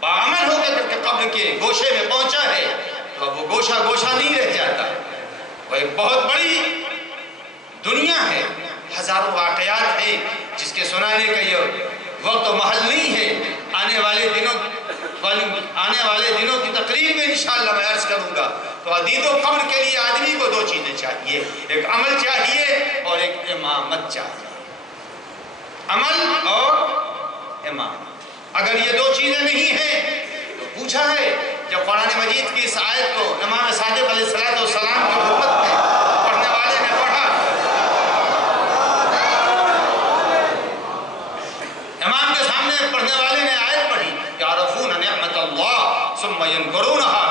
باعمل ہو کر قبر کے گوشے میں پہنچا ہے تو وہ گوشہ نہیں رہ جاتا، وہ ایک بہت بڑی دنیا ہے، ہزاروں واقعات ہیں جس کے سنانے کا یہ وقت و محل نہیں ہے۔ آنے والے دنوں کی تقریر میں انشاءاللہ میں عرض کروں گا۔ تو عدید و قبر کے لیے آدمی کو دو چیزیں چاہیے، ایک عمل چاہیے اور ایک امامت چاہیے، عمل اور امامت۔ اگر یہ دو چیزیں نہیں ہیں تو پوچھا ہے، جب قرآن مجید کی اس آیت کو امام صادق علیہ السلام کی خدمت میں پڑھنے والے نے پڑھا، امام کے سامنے پڑھنے والے نے آیت پڑھی یعرفون نعمت اللہ ثم ینکرونہا،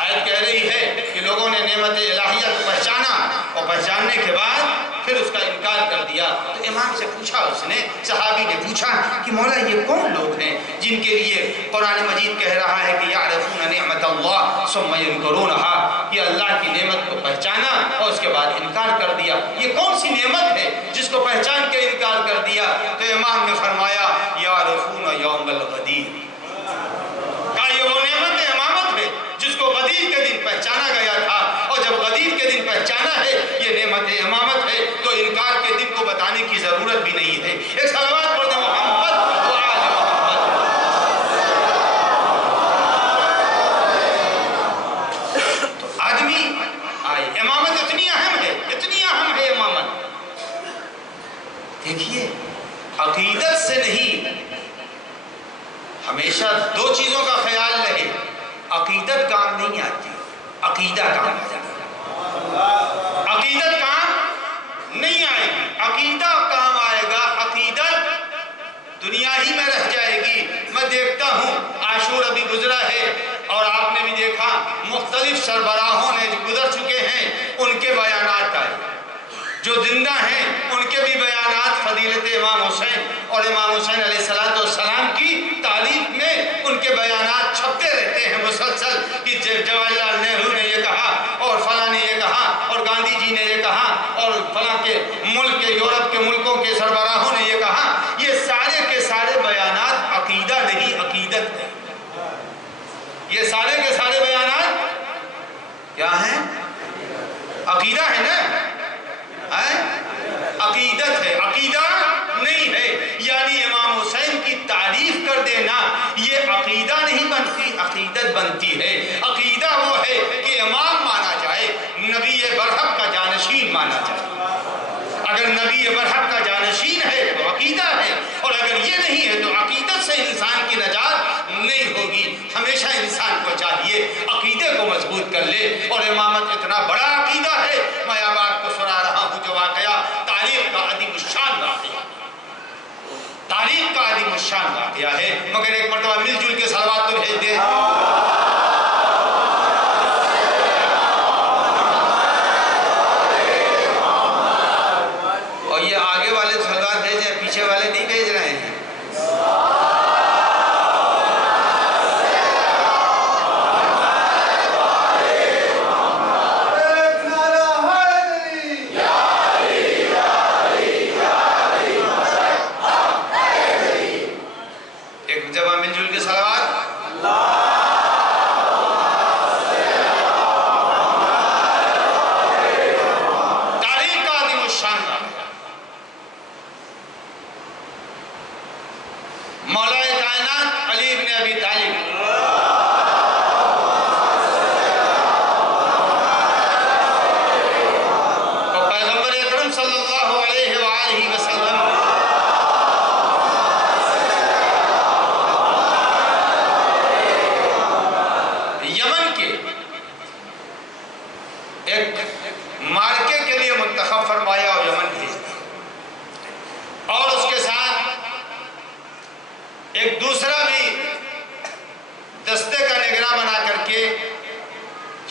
آیت کہہ رہی ہے کہ لوگوں نے نعمت الہیہ کو پہچانا اور پہچاننے کے بعد پھر اس کا انکار کر دیا۔ تو امام سے پوچھا، اس نے صحابی نے پوچھا کہ مولا یہ کون لوگ ہیں جن کے لیے قرآن مجید کہہ رہا ہے کہ یعرفون نعمت اللہ ثم ینکرونہا، یہ اللہ کی نعمت کو پہچانا اور اس کے بعد انکار کر دیا، یہ کون سی نعمت ہے جس کو پہچان کے انکار کر دیا؟ تو امام نے فرمایا یعرفون یوم الغدیر، کہا یہ وہ نعمت امامت ہے جس کو غدیر کے دن پہچانا گیا تھا، اور جب غدیر کے دن پہچانا ہے یہ نعمت امامت ہے تو انکار کے دن کو بتانے کی ضرورت بھی نہیں ہے۔ ایک صلوات پڑھ دیں محمد و آل محمد۔ تو آدمی آئے، امامت اتنی اہم ہے امامت۔ دیکھیے عقیدت سے نہیں، ہمیشہ دو چیزوں کا خیال رہے، عقیدت کام نہیں آتی، عقیدہ کام آ جاتا ہے۔ عقیدت کام نہیں آئے گی، عقیدہ کام آئے گا، عقیدت دنیا ہی میں رہ جائے گی۔ میں دیکھتا ہوں عاشور ابھی گزرا ہے اور آپ نے بھی دیکھا مختلف سربراہوں نے جو گزر چکے ہیں ان کے بیانات آئے، جو زندہ ہیں ان کے بھی بیانات فضیلت امام حسین اور امام حسین علیہ السلام کی تعریف میں ان کے بیانات چھپتے رہتے ہیں مسلسل کہ جواہر لال نہرو نے یہ کہا اور فلاں نے یہ کہا اور گاندھی جی نے یہ کہا اور فلاں کے ملک کے یورپ کے ملکوں کے سربراہوں نے یہ کہا۔ یہ سارے کے سارے بیانات عقیدہ نہیں، عقیدت ہے۔ یہ سارے کے سارے بیانات کیا ہیں؟ عقیدہ ہے نا، عقیدت ہے، عقیدہ نہیں ہے۔ یعنی امام حسین کی تعریف کر دینا یہ عقیدہ نہیں بنتی، عقیدت بنتی ہے۔ عقیدہ وہ ہے کہ امام مانا جائے، نبی برحق کا جانشین مانا جائے۔ اگر نبی برحق کا جانشین ہے تو عقیدہ ہے، اور اگر یہ نہیں ہے تو عقیدت سے انسان کی نجات نہیں ہوگی۔ ہمیشہ انسان کو چاہیے عقیدے کو مضبوط کر لے، اور امامت اتنا بڑا عقیدہ ہے۔ میں اب آپ کو سنا رہا ہوں جو واقعہ تاریخ کا عظیم الشان واقعہ، تاریخ کا عظیم الشان واقعہ ہے، مگر ایک مرتبہ مل جل کے صلوات تو بھیج دیں۔ اور یہ آگے والے صلوات بھیجیں، پیچھے والے نہیں بھیج رہے ہیں۔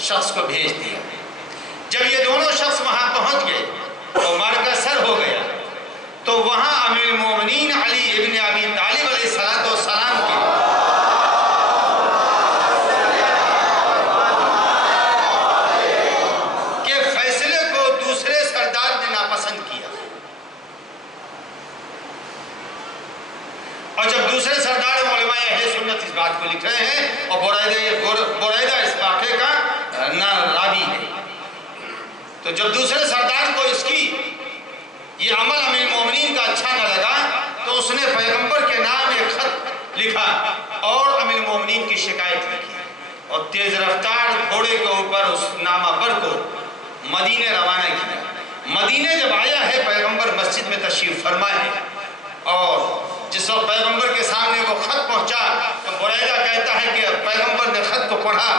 شخص کو بھیج دیا۔ جب یہ دونوں شخص وہاں پہنچ گئے اور معرکہ سر ہو گیا تو وہاں امیر المومنین علی ابن ابی طالب علیہ السلام کے بات کو لکھ رہے ہیں اور بریدہ اس واقعے کا راوی ہے۔ تو جب دوسرے سردار کو اس کی یہ عمل امیر المومنین کا اچھا نہ لگا تو اس نے پیغمبر کے نام ایک خط لکھا اور امیر المومنین کی شکایت لکھی اور تیز رفتار گھوڑے کے اوپر اس نامہ پر کو مدینے روانہ کیا۔ مدینے جب آیا ہے پیغمبر مسجد میں تشریف فرما ہے اور جس وقت پیغمبر کے سامنے وہ خط پہنچا تو بریدہ کہتا ہے کہ پیغمبر نے خط کو پڑھا،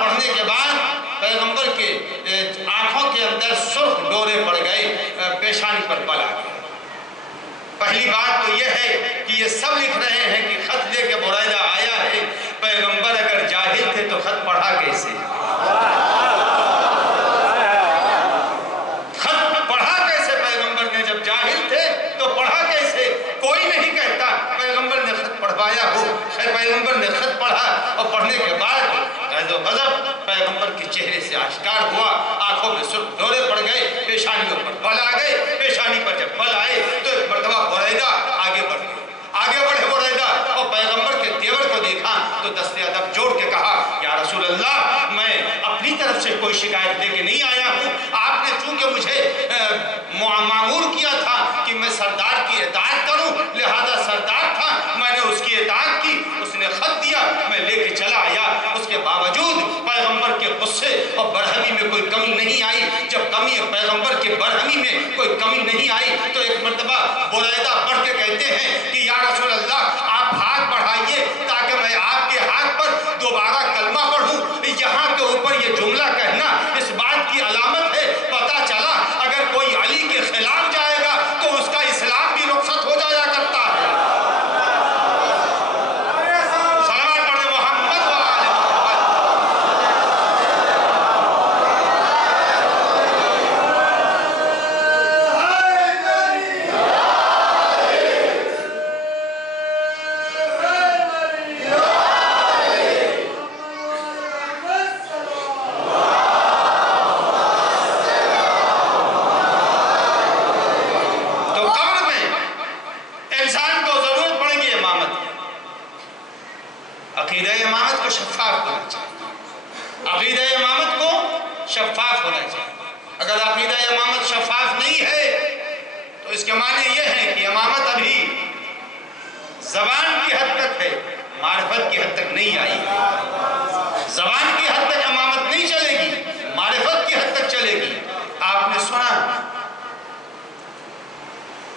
پڑھنے کے بعد پیغمبر کے آنکھوں کے اندر سرخ ڈورے پڑ گئے، پیشانی پر بل آ گئے۔ پہلی بات تو یہ ہے کہ یہ سب لکھ رہے ہیں کہ خط لے کے بریدہ آیا ہے، پیغمبر اگر جاہل تھے تو خط پڑھا کیسے؟ خط پڑھا کیسے پیغمبر نے؟ جب جاہل تھے تو پڑھا کیسے؟ کوئی نہیں کہتا پیغمبر نے خط پڑھوایا ہو۔ پیغمبر نے خط پڑھا اور پڑھنے کے بعد غضب پیغمبر کے چہرے سے آشکار ہوا، آنکھوں میں سرخ ڈورے پڑ گئے، پیشانیوں پر بل آ گئے۔ پیشانی پر جب بل آئے تو ایک مرتبہ بریدہ آگے بڑھے بریدہ اور پیغمبر کے تیور کو دیکھا تو دست ادب جوڑ کے کہا یا رسول اللہ، میں اپنی طرف سے کوئی شکایت لے کے نہیں آیا ہوں، آپ نے چونکہ مجھے معمور کیا تھا کہ میں سردار کی اطاعت کروں، لہذا سردار تھا، میں نے اس کی اطاعت کی، اس نے خط دیا، میں لے کے چلا آیا۔ اس کے باوجود پیغمبر کے غصے اور برہمی میں کوئی کمی نہیں آئی۔ جب پیغمبر کے برہمی میں کوئی کمی نہیں آئی تو ایک مرتبہ بریدہ بڑھ کے کہتے ہیں کہ یا رسول اللہ، آپ ہاتھ بڑھائیے تاکہ میں آپ کے ہاتھ پر دوبارہ کلمہ پڑھوں۔ یہاں کے اوپر یہ جملہ کہنا اس بات کی علامت ہے، پتہ چلا اگر کوئی علی کے خلاف جائے گا تو اس کا اسلام بھی رخصت ہو جایا کرتا ہے۔ شفاف ہونا چاہیے۔ اگر عقیدہ امامت شفاف نہیں ہے تو اس کے معنی یہ ہے کہ امامت ابھی زبان کی حد تک ہے، معرفت کی حد تک نہیں آئی۔ زبان کی حد تک امامت نہیں چلے گی، معرفت کی حد تک چلے گی۔ آپ نے سنا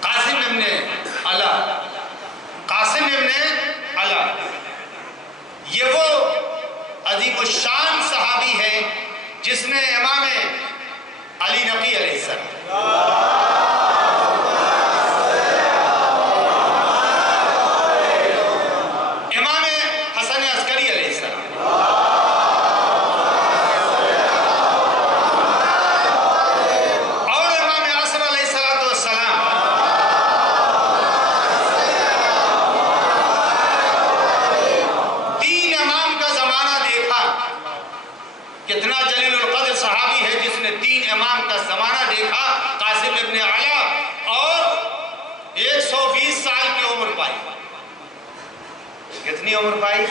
قاسم ابن علا یہ وہ عظیم الشان صحابی ہے جس نے امام علی نقی علیہ السلام، امام حسن عسکری علیہ السلام، اور امام عاصم علیہ السلام، تین امام کا زمانہ دیکھا۔ کتنا جلیل القدر صحابی ہے جس نے تین امام کا زمانہ دیکھا، قاسم ابن علا، اور 120 سال کی عمر پائی۔ کتنی عمر پائی؟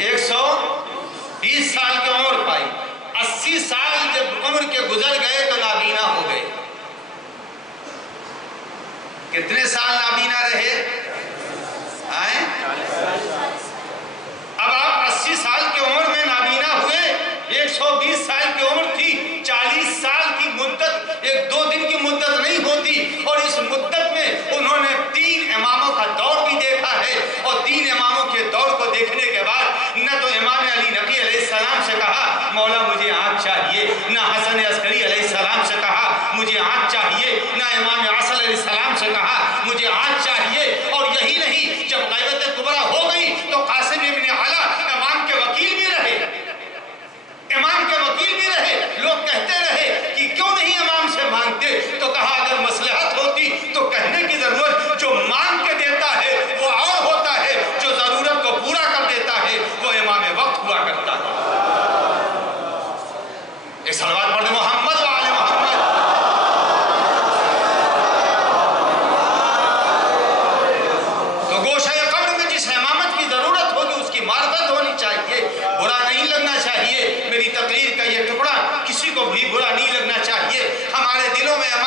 120 سال کی عمر پائی۔ 80 سال جب عمر کے گزر گئے تو نابینا ہو گئے۔ کتنے سال نابینا رہے؟ اب آپ 80 سال کی عمر میں نابینا ہوئے، 120 سال کی عمر تھی، 40 سال کی مدت ایک دو دن کی مدت نہیں ہوتی، اور اس مدت میں انہوں نے تین اماموں کا دور بھی دیکھا ہے، اور تین اماموں کے دور کو دیکھنے کے بعد نہ تو امام علی نقی علیہ السلام سے کہا مولا مجھے آنکھ چاہیے، نہ حسن عسکری علیہ السلام سے کہا مجھے آنکھ چاہیے، نہ امام حسن علیہ السلام سے کہا مجھے آنکھ چاہیے۔ اور یہی نہیں، جب غیبت کبریٰ ہو گئی تو قاسم ابن علا امام کے وکیل بھی رہے، امام کے وکیل بھی رہے۔ لوگ کہتے رہے کہ کیوں نہیں امام سے مانگتے، تو کہا اگر مصلحت ہوتی تو کہنے کی ضرورت، جو مانگ کے دیتا ہے وہ اور ہوتا ہے، جو ضرورت کو پورا کر دیتا ہے وہ امام وقت ہوا کرتا ہے۔ ایک صلوات پڑھ محمد و آل محمد۔ تو گوشہ قبر میں جس امامت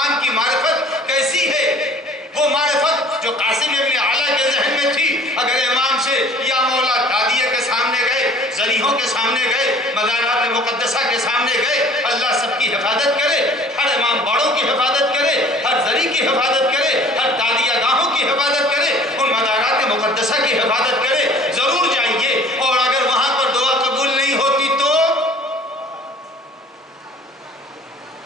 امام کی معرفت کیسی ہے، وہ معرفت جو قاسم ابن اعلیٰ کے ذہن میں تھی. اگر امام سے یا مولا دادیہ کے سامنے گئے، ذریحوں کے سامنے گئے، مزارات مقدسہ کے سامنے گئے، اللہ سب کی حفاظت کرے، ہر امام باڑوں کی حفاظت کرے، ہر ذریح کی حفاظت کرے، ہر دادیہ گاہوں کی حفاظت کرے، ان مزارات مقدسہ کی حفاظت کرے. ضرور جائیے. اور اگر وہاں پر دعا قبول نہیں ہوتی تو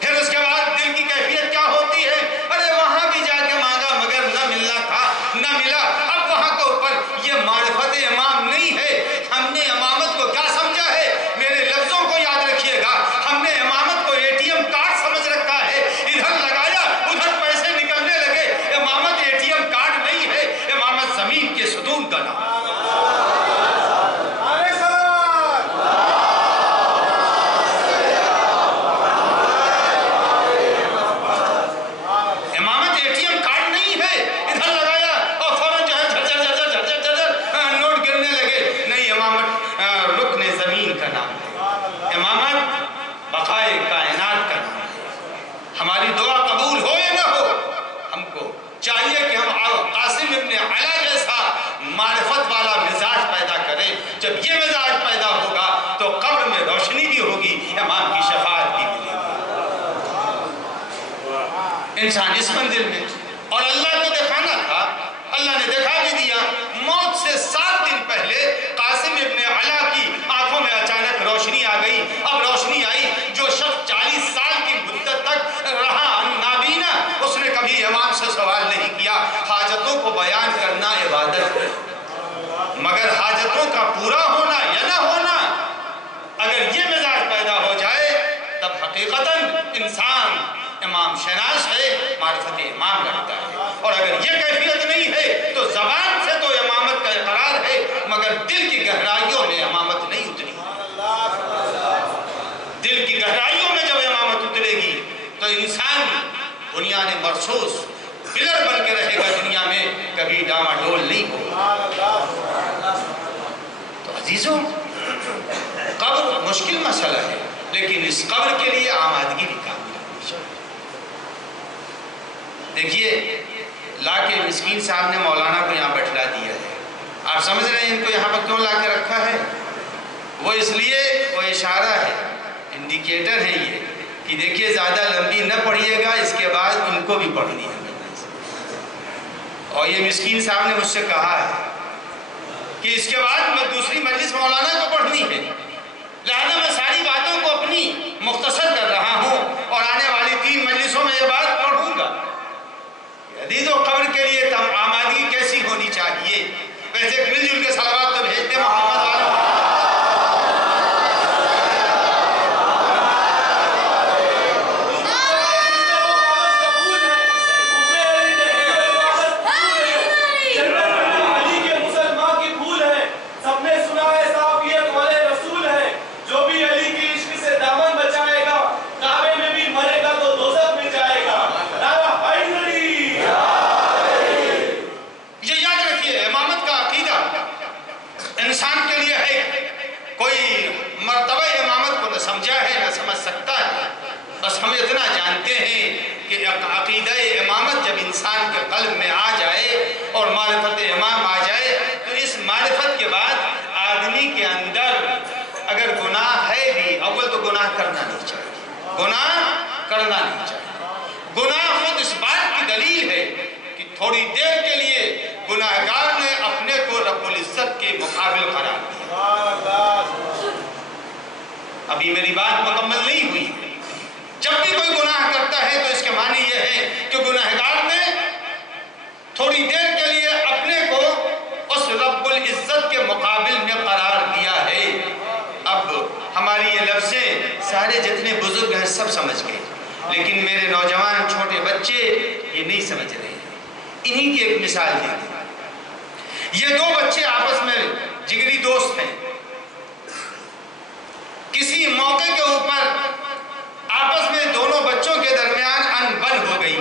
پھر اس کے بعد دل کی کیفیت کیا ہوتی ہے؟ ارے وہاں بھی جا کے مانگا مگر نہ ملنا تھا، نہ ملا. اب وہاں کے اوپر یہ معرفت امام نہیں ہے. ہم نے امامت کو کیا سمجھا ہے؟ میرے لفظوں کو یاد رکھیے گا. ہم نے امامت کو ATM کارڈ سمجھ رکھا ہے. ادھر لگایا ادھر پیسے نکلنے لگے. امامت ATM کارڈ نہیں ہے. امامت زمین کے ستون کا نام. ہماری دعا قبول ہو یا نہ ہو، ہم کو چاہیے کہ ہم قاسم ابن اعلیٰ جیسا معرفت والا مزاج پیدا کریں. جب یہ مزاج پیدا ہوگا تو قبر میں روشنی بھی ہوگی، امام کی شفاعت بھی ملے گی. انسان اس منزل میں، اور اللہ کو دکھانا تھا، اللہ نے دکھا بھی دیا. موت سے 7 دن پہلے قاسم ابن اعلیٰ کی آنکھوں میں اچانک روشنی آ گئی. اب روشنی آئی. جو شخص 40 سال کی مدت تک رہا نابینا، اس نے کبھی امام سے سوال نہیں کیا. حاجتوں کو بیان کرنا عبادت ہے، مگر حاجتوں کا پورا ہونا یا نہ ہونا، اگر یہ مزاج پیدا ہو جائے تب حقیقتاً انسان امام شناس ہے، معرفت امام رکھتا ہے. اور اگر یہ کیفیت نہیں ہے تو زبان سے تو امامت کا اقرار ہے، مگر دل کی گہرائیوں میں امامت نہیں اتری. دل کی گہرائیوں میں جب امامت اترے گی تو انسان بنیاد مرصوص پلر بن کے رہے گا دنیا میں، کبھی ڈاماڈول نہیں ہوگا. تو عزیزوں، قبر مشکل مسئلہ ہے، لیکن اس قبر کے لیے آمادگی بھی کام کرنی چاہیے. دیکھیے، لا کے مسکین صاحب نے مولانا کو یہاں بٹھلا دیا ہے. آپ سمجھ رہے ہیں ان کو یہاں پر کیوں لا کے رکھا ہے؟ وہ اس لیے، وہ اشارہ ہے، انڈیکیٹر ہے یہ، کہ دیکھیے زیادہ لمبی نہ پڑھیے گا، اس کے بعد ان کو بھی پڑھنی ہے. اور یہ مسکین صاحب نے مجھ سے کہا ہے کہ اس کے بعد میں دوسری مجلس مولانا کو پڑھنی ہے، لہذا میں ساری باتوں کو اپنی مختصر کر رہا ہوں اور آنے والی 3 مجلسوں میں یہ بات پڑھوں گا. عزیزوں، قبر کے لیے آمادگی کیسی ہونی چاہیے؟ ویسے مل جل کے صلوات تو بھیجتے محمد والے. انسان کے لیے ہے، کوئی مرتبہ امامت کو نہ سمجھا ہے نہ سمجھ سکتا ہے. بس ہم اتنا جانتے ہیں کہ عقیدہ امامت جب انسان کے قلب میں آ جائے اور معرفت امام آ جائے تو اس معرفت کے بعد آدمی کے اندر اگر گناہ ہے بھی، اول تو گناہ کرنا نہیں چاہیے، گناہ کرنا نہیں چاہیے. گناہ خود اس بات کی دلیل ہے کہ تھوڑی دیر کے لیے گناہگار نے اپنے کو رب العزت کے مقابل قرار دیا. ابھی میری بات مکمل نہیں ہوئی. جب بھی کوئی گناہ کرتا ہے تو اس کے معنی یہ ہے کہ گناہگار نے تھوڑی دیر کے لیے اپنے کو اس رب العزت کے مقابل میں قرار دیا ہے. اب ہماری یہ لفظیں سارے جتنے بزرگ ہیں سب سمجھ گئے، لیکن میرے نوجوان چھوٹے بچے یہ نہیں سمجھ رہے ہیں. انہی کی ایک مثال دی. یہ 2 بچے آپس میں جگری دوست ہیں. کسی موقع کے اوپر آپس میں دونوں بچوں کے درمیان انبن ہو گئی.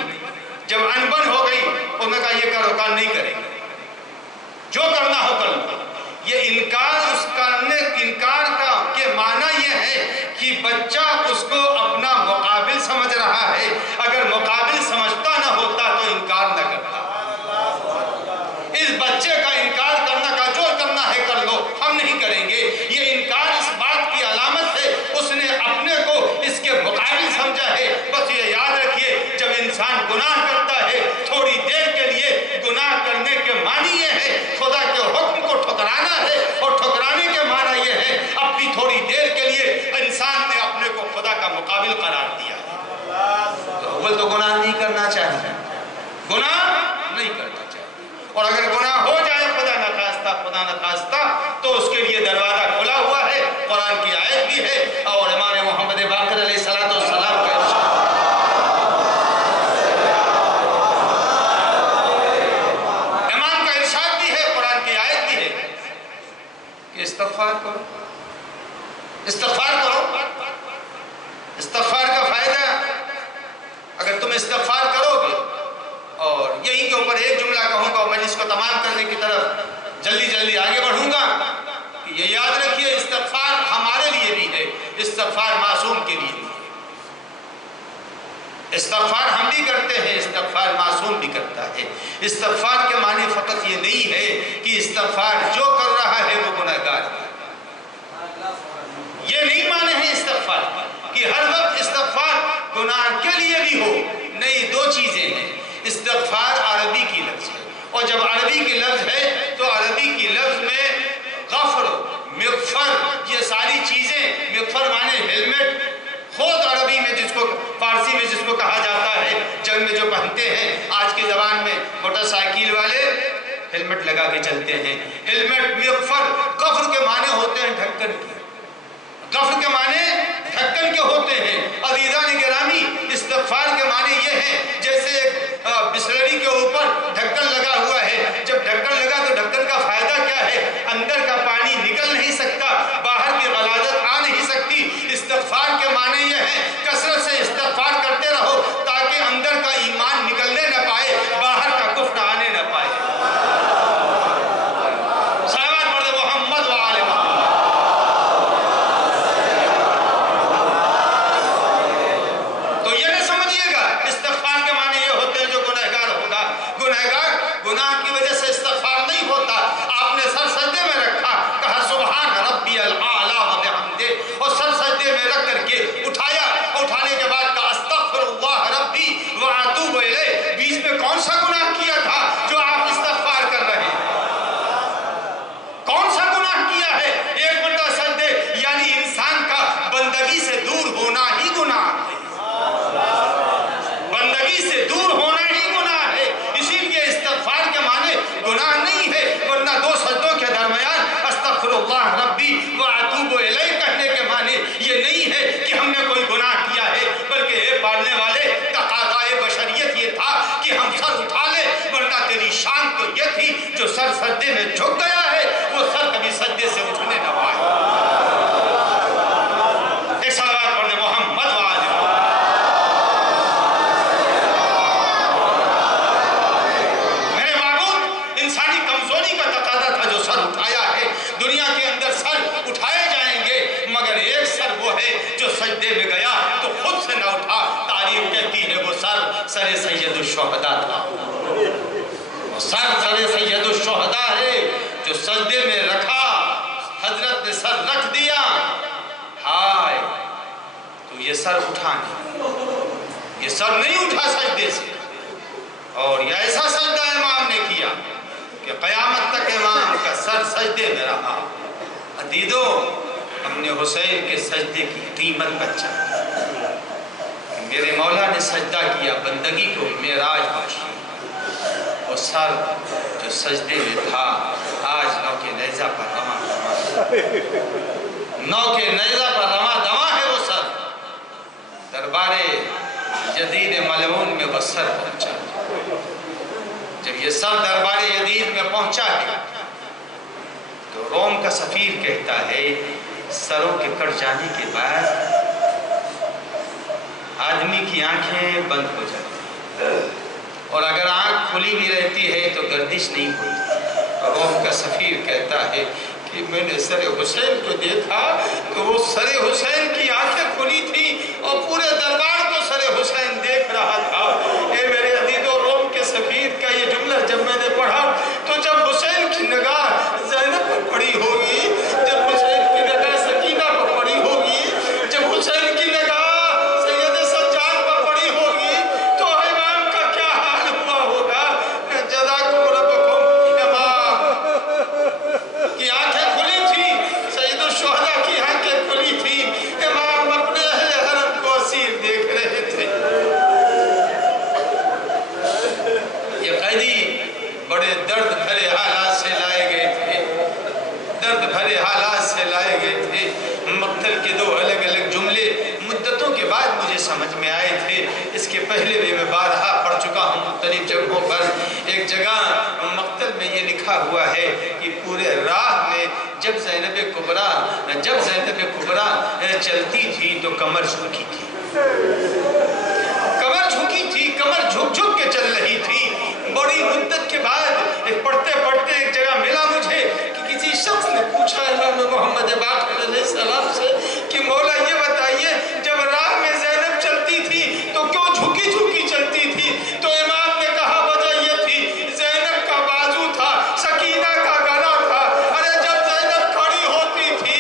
جب انبن ہو گئی انہوں نے کہا یہ کرو، کام نہیں کریں گے، جو کرنا ہو کر لو. یہ انکار کا کہ معنی یہ ہے کہ بچہ اس کو اپنا مقابل سمجھ رہا ہے. اگر مقابل سمجھ اور اگر گناہ ہو جائے خدا نخواستہ تو اس کے لیے دروازہ کھلا ہوا ہے، قرآن کی آیت بھی ہے اور امام محمد باقر علیہ السلام کا ارشاد، امام کا ارشاد بھی ہے، قرآن کی آیت بھی ہے کہ استغفار کرو، استغفار کرو۔ استغفار کا فائدہ، اگر تم استغفار کرو گے، اور یہی کے اوپر ایک جملہ کہوں گا اور میں اس کو تمام کرنے کی طرف جلدی آگے بڑھوں گا، کہ یہ یاد رکھیے استغفار ہمارے لیے بھی ہے، استغفار معصوم کے لیے بھی ہے۔ استغفار ہم بھی کرتے ہیں، استغفار معصوم بھی کرتا ہے۔ استغفار کے معنی فقط یہ نہیں ہے کہ استغفار جو کر رہا ہے وہ گناہگار ہے، یہ نہیں معنی ہے استغفار کہ ہر وقت استغفار گناہ کے لیے بھی ہو، نہیں، دو چیزیں ہیں۔ استغفار عربی کی لفظ ہے، اور جب عربی کی لفظ ہے تو عربی کی لفظ میں غفر، مغفر، یہ ساری چیزیں، مغفر معنی ہیلمٹ، خود عربی میں جس کو، فارسی میں جس کو کہا جاتا ہے، جنگ میں جو پہنتے ہیں، آج کی زبان میں موٹر سائیکل والے ہیلمٹ لگا کے چلتے ہیں، ہیلمٹ، مغفر، غفر کے معنی ہوتے ہیں ڈھکن کے، غفر کے معنی ڈھکن کے ہوتے ہیں۔ عزیزان گرامی، استغفار کے معنی یہ ہے جیسے ایک بسلری کے اوپر ڈھکن لگا ہوا ہے، جب ڈھکن لگا تو ڈھکن کا فائدہ کیا ہے؟ اندر کا پانی نکل نہیں سکتا، باہر کی غلاظت آ نہیں سکتی۔ استغفار کے معنی یہ ہے کثرت سے استغفار کرتے رہو تاکہ اندر کا ایمان نکلنے نہ پائے، باہر کا کفر آنے نہ پائے۔ صلوات پڑھ محمد و آل محمد۔ تو یہ نہ سمجھیے گا استغفار کے معنی یہ ہوتے ہیں جو گنہگار ہوگا، گنہگار گناہ کی وجہ سے استغفار نہیں ہوتا۔ آپ نے سر سجدے میں رکھا، کہا سبحان ربی الاعلی و بحمدہ، اور سر سجدے میں رکھ کر کے اٹھایا، اٹھانے کے بعد کہا استغفر اللہ ربی و اتوب الیہ، بیچ میں کون سا گناہ کیا تھا جو آپ استغفار کر رہے ہیں؟ کون سا گناہ کیا ہے؟ ایک مرتبہ سجدے، یعنی انسان کا بندگی سے دور ہونا ہی گناہ ہے، بندگی سے دور ہونا ہی گناہ ہے، اسی لیے استغفار کے معنی گناہ نہیں ہے، ورنہ دو سجدوں کے درمیان استغفر اللہ ربی و اتوب الیہ کہنے کے معنی یہ نہیں ہے کہ ہم نے کوئی گناہ کیا ہے، بلکہ اے پالنے والے تقاضائے بشریت یہ تھا کہ ہم سر اٹھا لیں، ورنہ تیری شان تو یہ تھی جو سر سجدے میں جھک گیا ہے وہ سر کبھی سجدے سے اٹھنے نہ پائے۔ ایک صلوات پڑھنے محمد و آل محمد۔ میرے معبود، انسانی کمزوری کا تقاضا تھا جو سر اٹھایا ہے۔ دنیا کے اندر سر اٹھائے جائیں گے مگر ایک سر وہ ہے جو سجدے میں گیا تو خود سے نہ اٹھا، تاریخ کہتی ہے وہ سر سید الشہداء تھا، وہ سر سید الشہداء ہے جو سجدے میں رکھا، حضرت نے سر رکھ دیا، ہائے تو یہ سر اٹھا نہیں، یہ سر نہیں اٹھا سجدے سے، اور یہ ایسا سجدہ امام نے کیا کہ قیامت تک امام کا سر سجدے میں رہا۔ عزیزو، ہم نے حسین کے سجدے کی قیمت بچا، میرے مولا نے سجدہ کیا، بندگی کو معراج بخشی، وہ سر جو سجدے میں تھا آج نو کے نیزہ پر رواں دواں، نو کے نیزہ پر رواں دواں ہے وہ سر، دربار جدید ملعون میں وہ سر پہنچا۔ جب یہ سر دربار جدید میں پہنچا ہے تو روم کا سفیر کہتا ہے سروں کے کٹ جانے کے بعد آدمی کی آنکھیں بند ہو جاتی ہیں، اور اگر آنکھ کھلی بھی رہتی ہے تو گردش نہیں ہوتی۔ اور روم کا سفیر کہتا ہے کہ میں نے سر حسین کو دیکھا تو وہ سر حسین کی آنکھیں کھلی تھی اور پورے دربار کو سر حسین دیکھ رہا تھا۔ اے میرے عزیزو، روم کے سفیر کا یہ جملہ جب میں نے پڑھا تو جب حسین کی نگاہ زینب پر پڑی ہوگی، جب حسین کی نگاہ سکینہ پر پڑی ہوگی، جب حسین کی نگاہ سید سجاد پر پڑی ہوگی تو امام کا کیا حال ہوا ہوگا؟ جزاکم ربکم۔ امام کی آنکھیں کھلی تھی، سید الشہداء کی آنکھیں کھلی تھی، امام سمجھ میں آئے تھے۔ اس کے پہلے بھی میں بارہا پڑھ چکا ہوں مختلف جگہوں پر۔ ایک جگہ مقتل میں یہ لکھا ہوا ہے کہ پورے راہ میں جب زینب کبریٰ چلتی تھی تو کمر جھکی تھی، کمر جھکی تھی، کمر جھک جھک کے چل رہی تھی۔ بڑی مدت کے بعد پڑھتے پڑھتے ایک جگہ ملا مجھے کہ کسی شخص نے پوچھا امام محمد باقر علیہ السلام سے کہ مولا یہ بتائیے جب راہ میں زینب چلتی تھی تو کیوں جھکی جھکی چلتی تھی؟ تو امام نے کہا وجہ یہ تھی زینب کا بازو تھا، سکینہ کا گلا تھا۔ ارے جب زینب کھڑی ہوتی تھی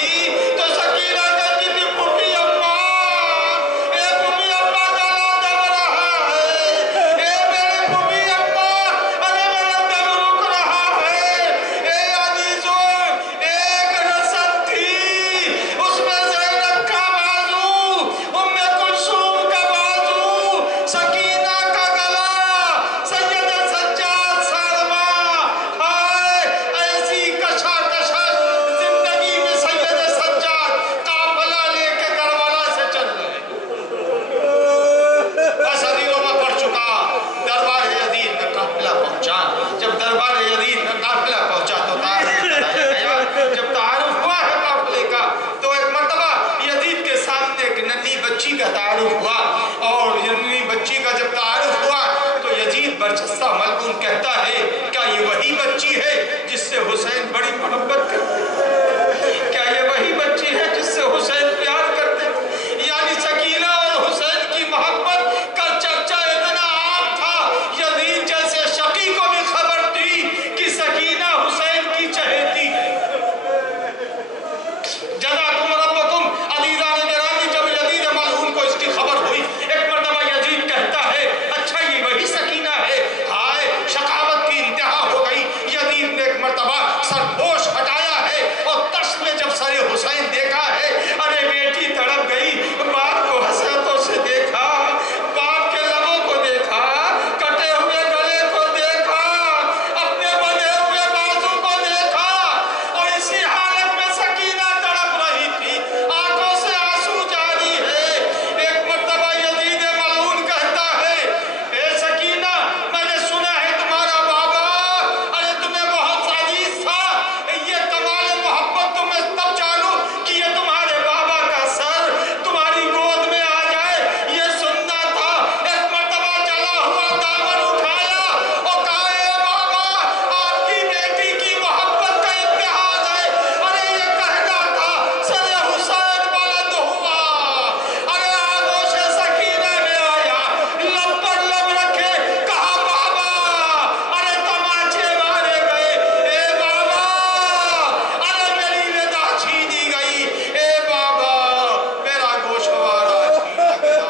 تو سکینہ کہتی تھی پھوپھی اماں، اے پھوپھی اماں گلا دب رہا ہے، اے میرے پھوپھی اماں، ارے میرا دم رک رہا ہے۔ اے عزیزوں، ایک رسد تھی، اس میں زینب کا بازو، ام کلثوم کا بازو، سکینہ کا گلا، سید سجاد سالمہ۔ ہائے ایسی کشاکش زندگی میں سید سجاد قافلہ لے کے کربلا سے چل رہے۔ بس حدیثوں میں پڑھ چکا، دربار یزید میں قافلہ پہنچا۔ جب دربار یزید میں قافلہ پہنچا تو تعارف کرایا گیا۔ جب تعارف ہوا ہے قافلے کا تو ایک مرتبہ یزید کے سامنے ایک ننھی بچی کا تعارف ہوا، اور ننھی بچی کا جب تعارف ہوا تو یزید برجستہ ملعون کہتا ہے کیا یہ وہی بچی ہے جس سے حسین بڑی محبت کرتے؟ کیا یہ وہی بچی ہے جس سے حسین پیار کرتے؟ یعنی سکینہ اور حسین کی محبت کا چرچا اتنا عام تھا، یزید جیسے شقی کو بھی خبر تھی کہ سکینہ حسین کی چہیتی ہے۔ جزاکم ربکم عزیزان گرامی، جب یزید ملعون کو اس کی خبر ہوئی، ایک مرتبہ یزید کہتا ہے اچھا یہ وہی سکینہ ہے؟ ہائے شقاوت کی انتہا ہو گئی۔ یزید نے ایک مرتبہ سرپوش ہٹایا ہے اور ترس میں جب سر حسین دیکھا ہے، ارے بیٹی تڑپ گئی، باپ کو حسرتوں سے دیکھا، باپ کے لبوں کو دیکھا، کٹے ہوئے گلے کو دیکھا، اپنے بندھے ہوئے بازو کو دیکھا، اور اسی حالت میں سکینہ تڑپ رہی تھی، آنکھوں سے آنسو جاری ہے۔ ایک مرتبہ یزید ملعون کہتا ہے اے سکینہ، میں نے سنا ہے تمہارا بابا، ارے تمہیں بہت عزیز تھا، یہ کمال محبت تمہیں تب جانو کہ یہ تمہارے بابا کا سر تمہاری گود میں آ جائے، یہ سننا تھا۔ ایک مرتبہ جلا ہوا دامن اٹھایا اور کہا اے بابا، آپ کی بیٹی کی محبت کا امتحان ہے۔ ارے یہ کہنا تھا، سر حسین بلند ہوا، ارے آغوش سکینہ میں آیا، لب پر لب رکھے کہا بابا، ارے تماچے مارے گئے، اے بابا، ارے میری رضا چھینی گئی، اے بابا میرا گوشوارہ چھینا گیا۔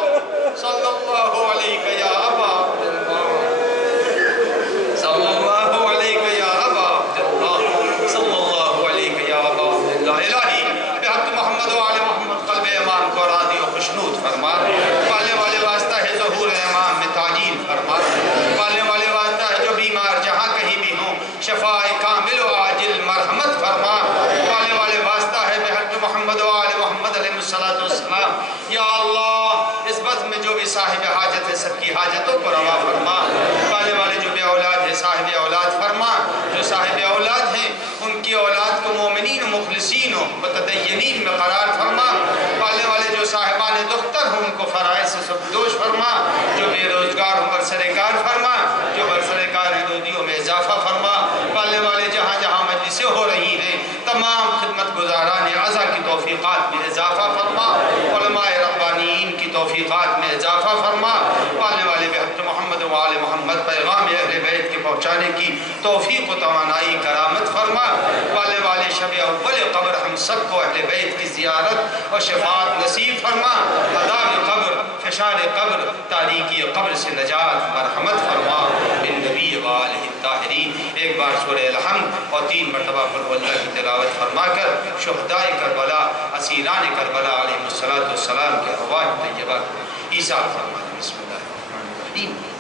صلی اللہ علیہ یا ابا عبداللہ، صلی اللہ علیہ یا ابا عبداللہ، صلی اللہ علیہ یا ابا عبداللہ۔ الہی بحق محمد و آل محمد قلب امام کو راضی و خوشنود فرما، پالنے والے واسطہ ہے ظہور امام میں تعجیل فرما، پالنے والے واسطہ ہے جو بیمار جہاں کہیں بھی ہوں شفاء کامل و عاجل مرحمت فرما، پالنے والے واسطہ ہے بحق محمد و آل محمد علیہ السلام۔ یا اللہ اس بزم میں جو بھی صاحب حاجت ہے سب کی حاجتوں کو روا فرما، پالنے والے جو بے اولاد ہے صاحب اولاد فرما، جو صاحب اولاد ہیں ان کی اولاد کو مومنین و مخلصین و متدینین میں قرار فرما، پالنے والے جو صاحبان دختر ہوں ان کو فرائض سے سبکدوش فرما، جو بے روزگار ہوں برسرکار فرما، جو برسرکار ہیں دودیوں میں اضافہ فرما، پالنے والے جہاں جہاں مجلسیں ہو رہی ہیں تمام خدمت گزاران عزا کی توفیقات میں اضافہ فرما، علماء ربانیین کی توفیقات میں اضافہ فرما، پالنے والے بحق محمد و آل محمد پیغام اہل بیت کے پہنچانے کی توفیق و توانائی کرامت فرما، پالنے والے شب اول قبر ہم سب کو اہل بیت کی زیارت اور شفاعت نصیب فرما، عذاب قبر، فشار قبر، تاریکی قبر سے نجات مرحمت فرما، بالنبی وآلہ الطاہرین۔ ایک بار سورہ الحمد اور 3 مرتبہ قل هو اللہ کی تلاوت فرما کر شہداء کربلا، اسیران کربلا علیہ السلام کے ارواح طیبہ کو عیسیٰ فرما دیں۔ بسم اللہ الرحمن الرحیم۔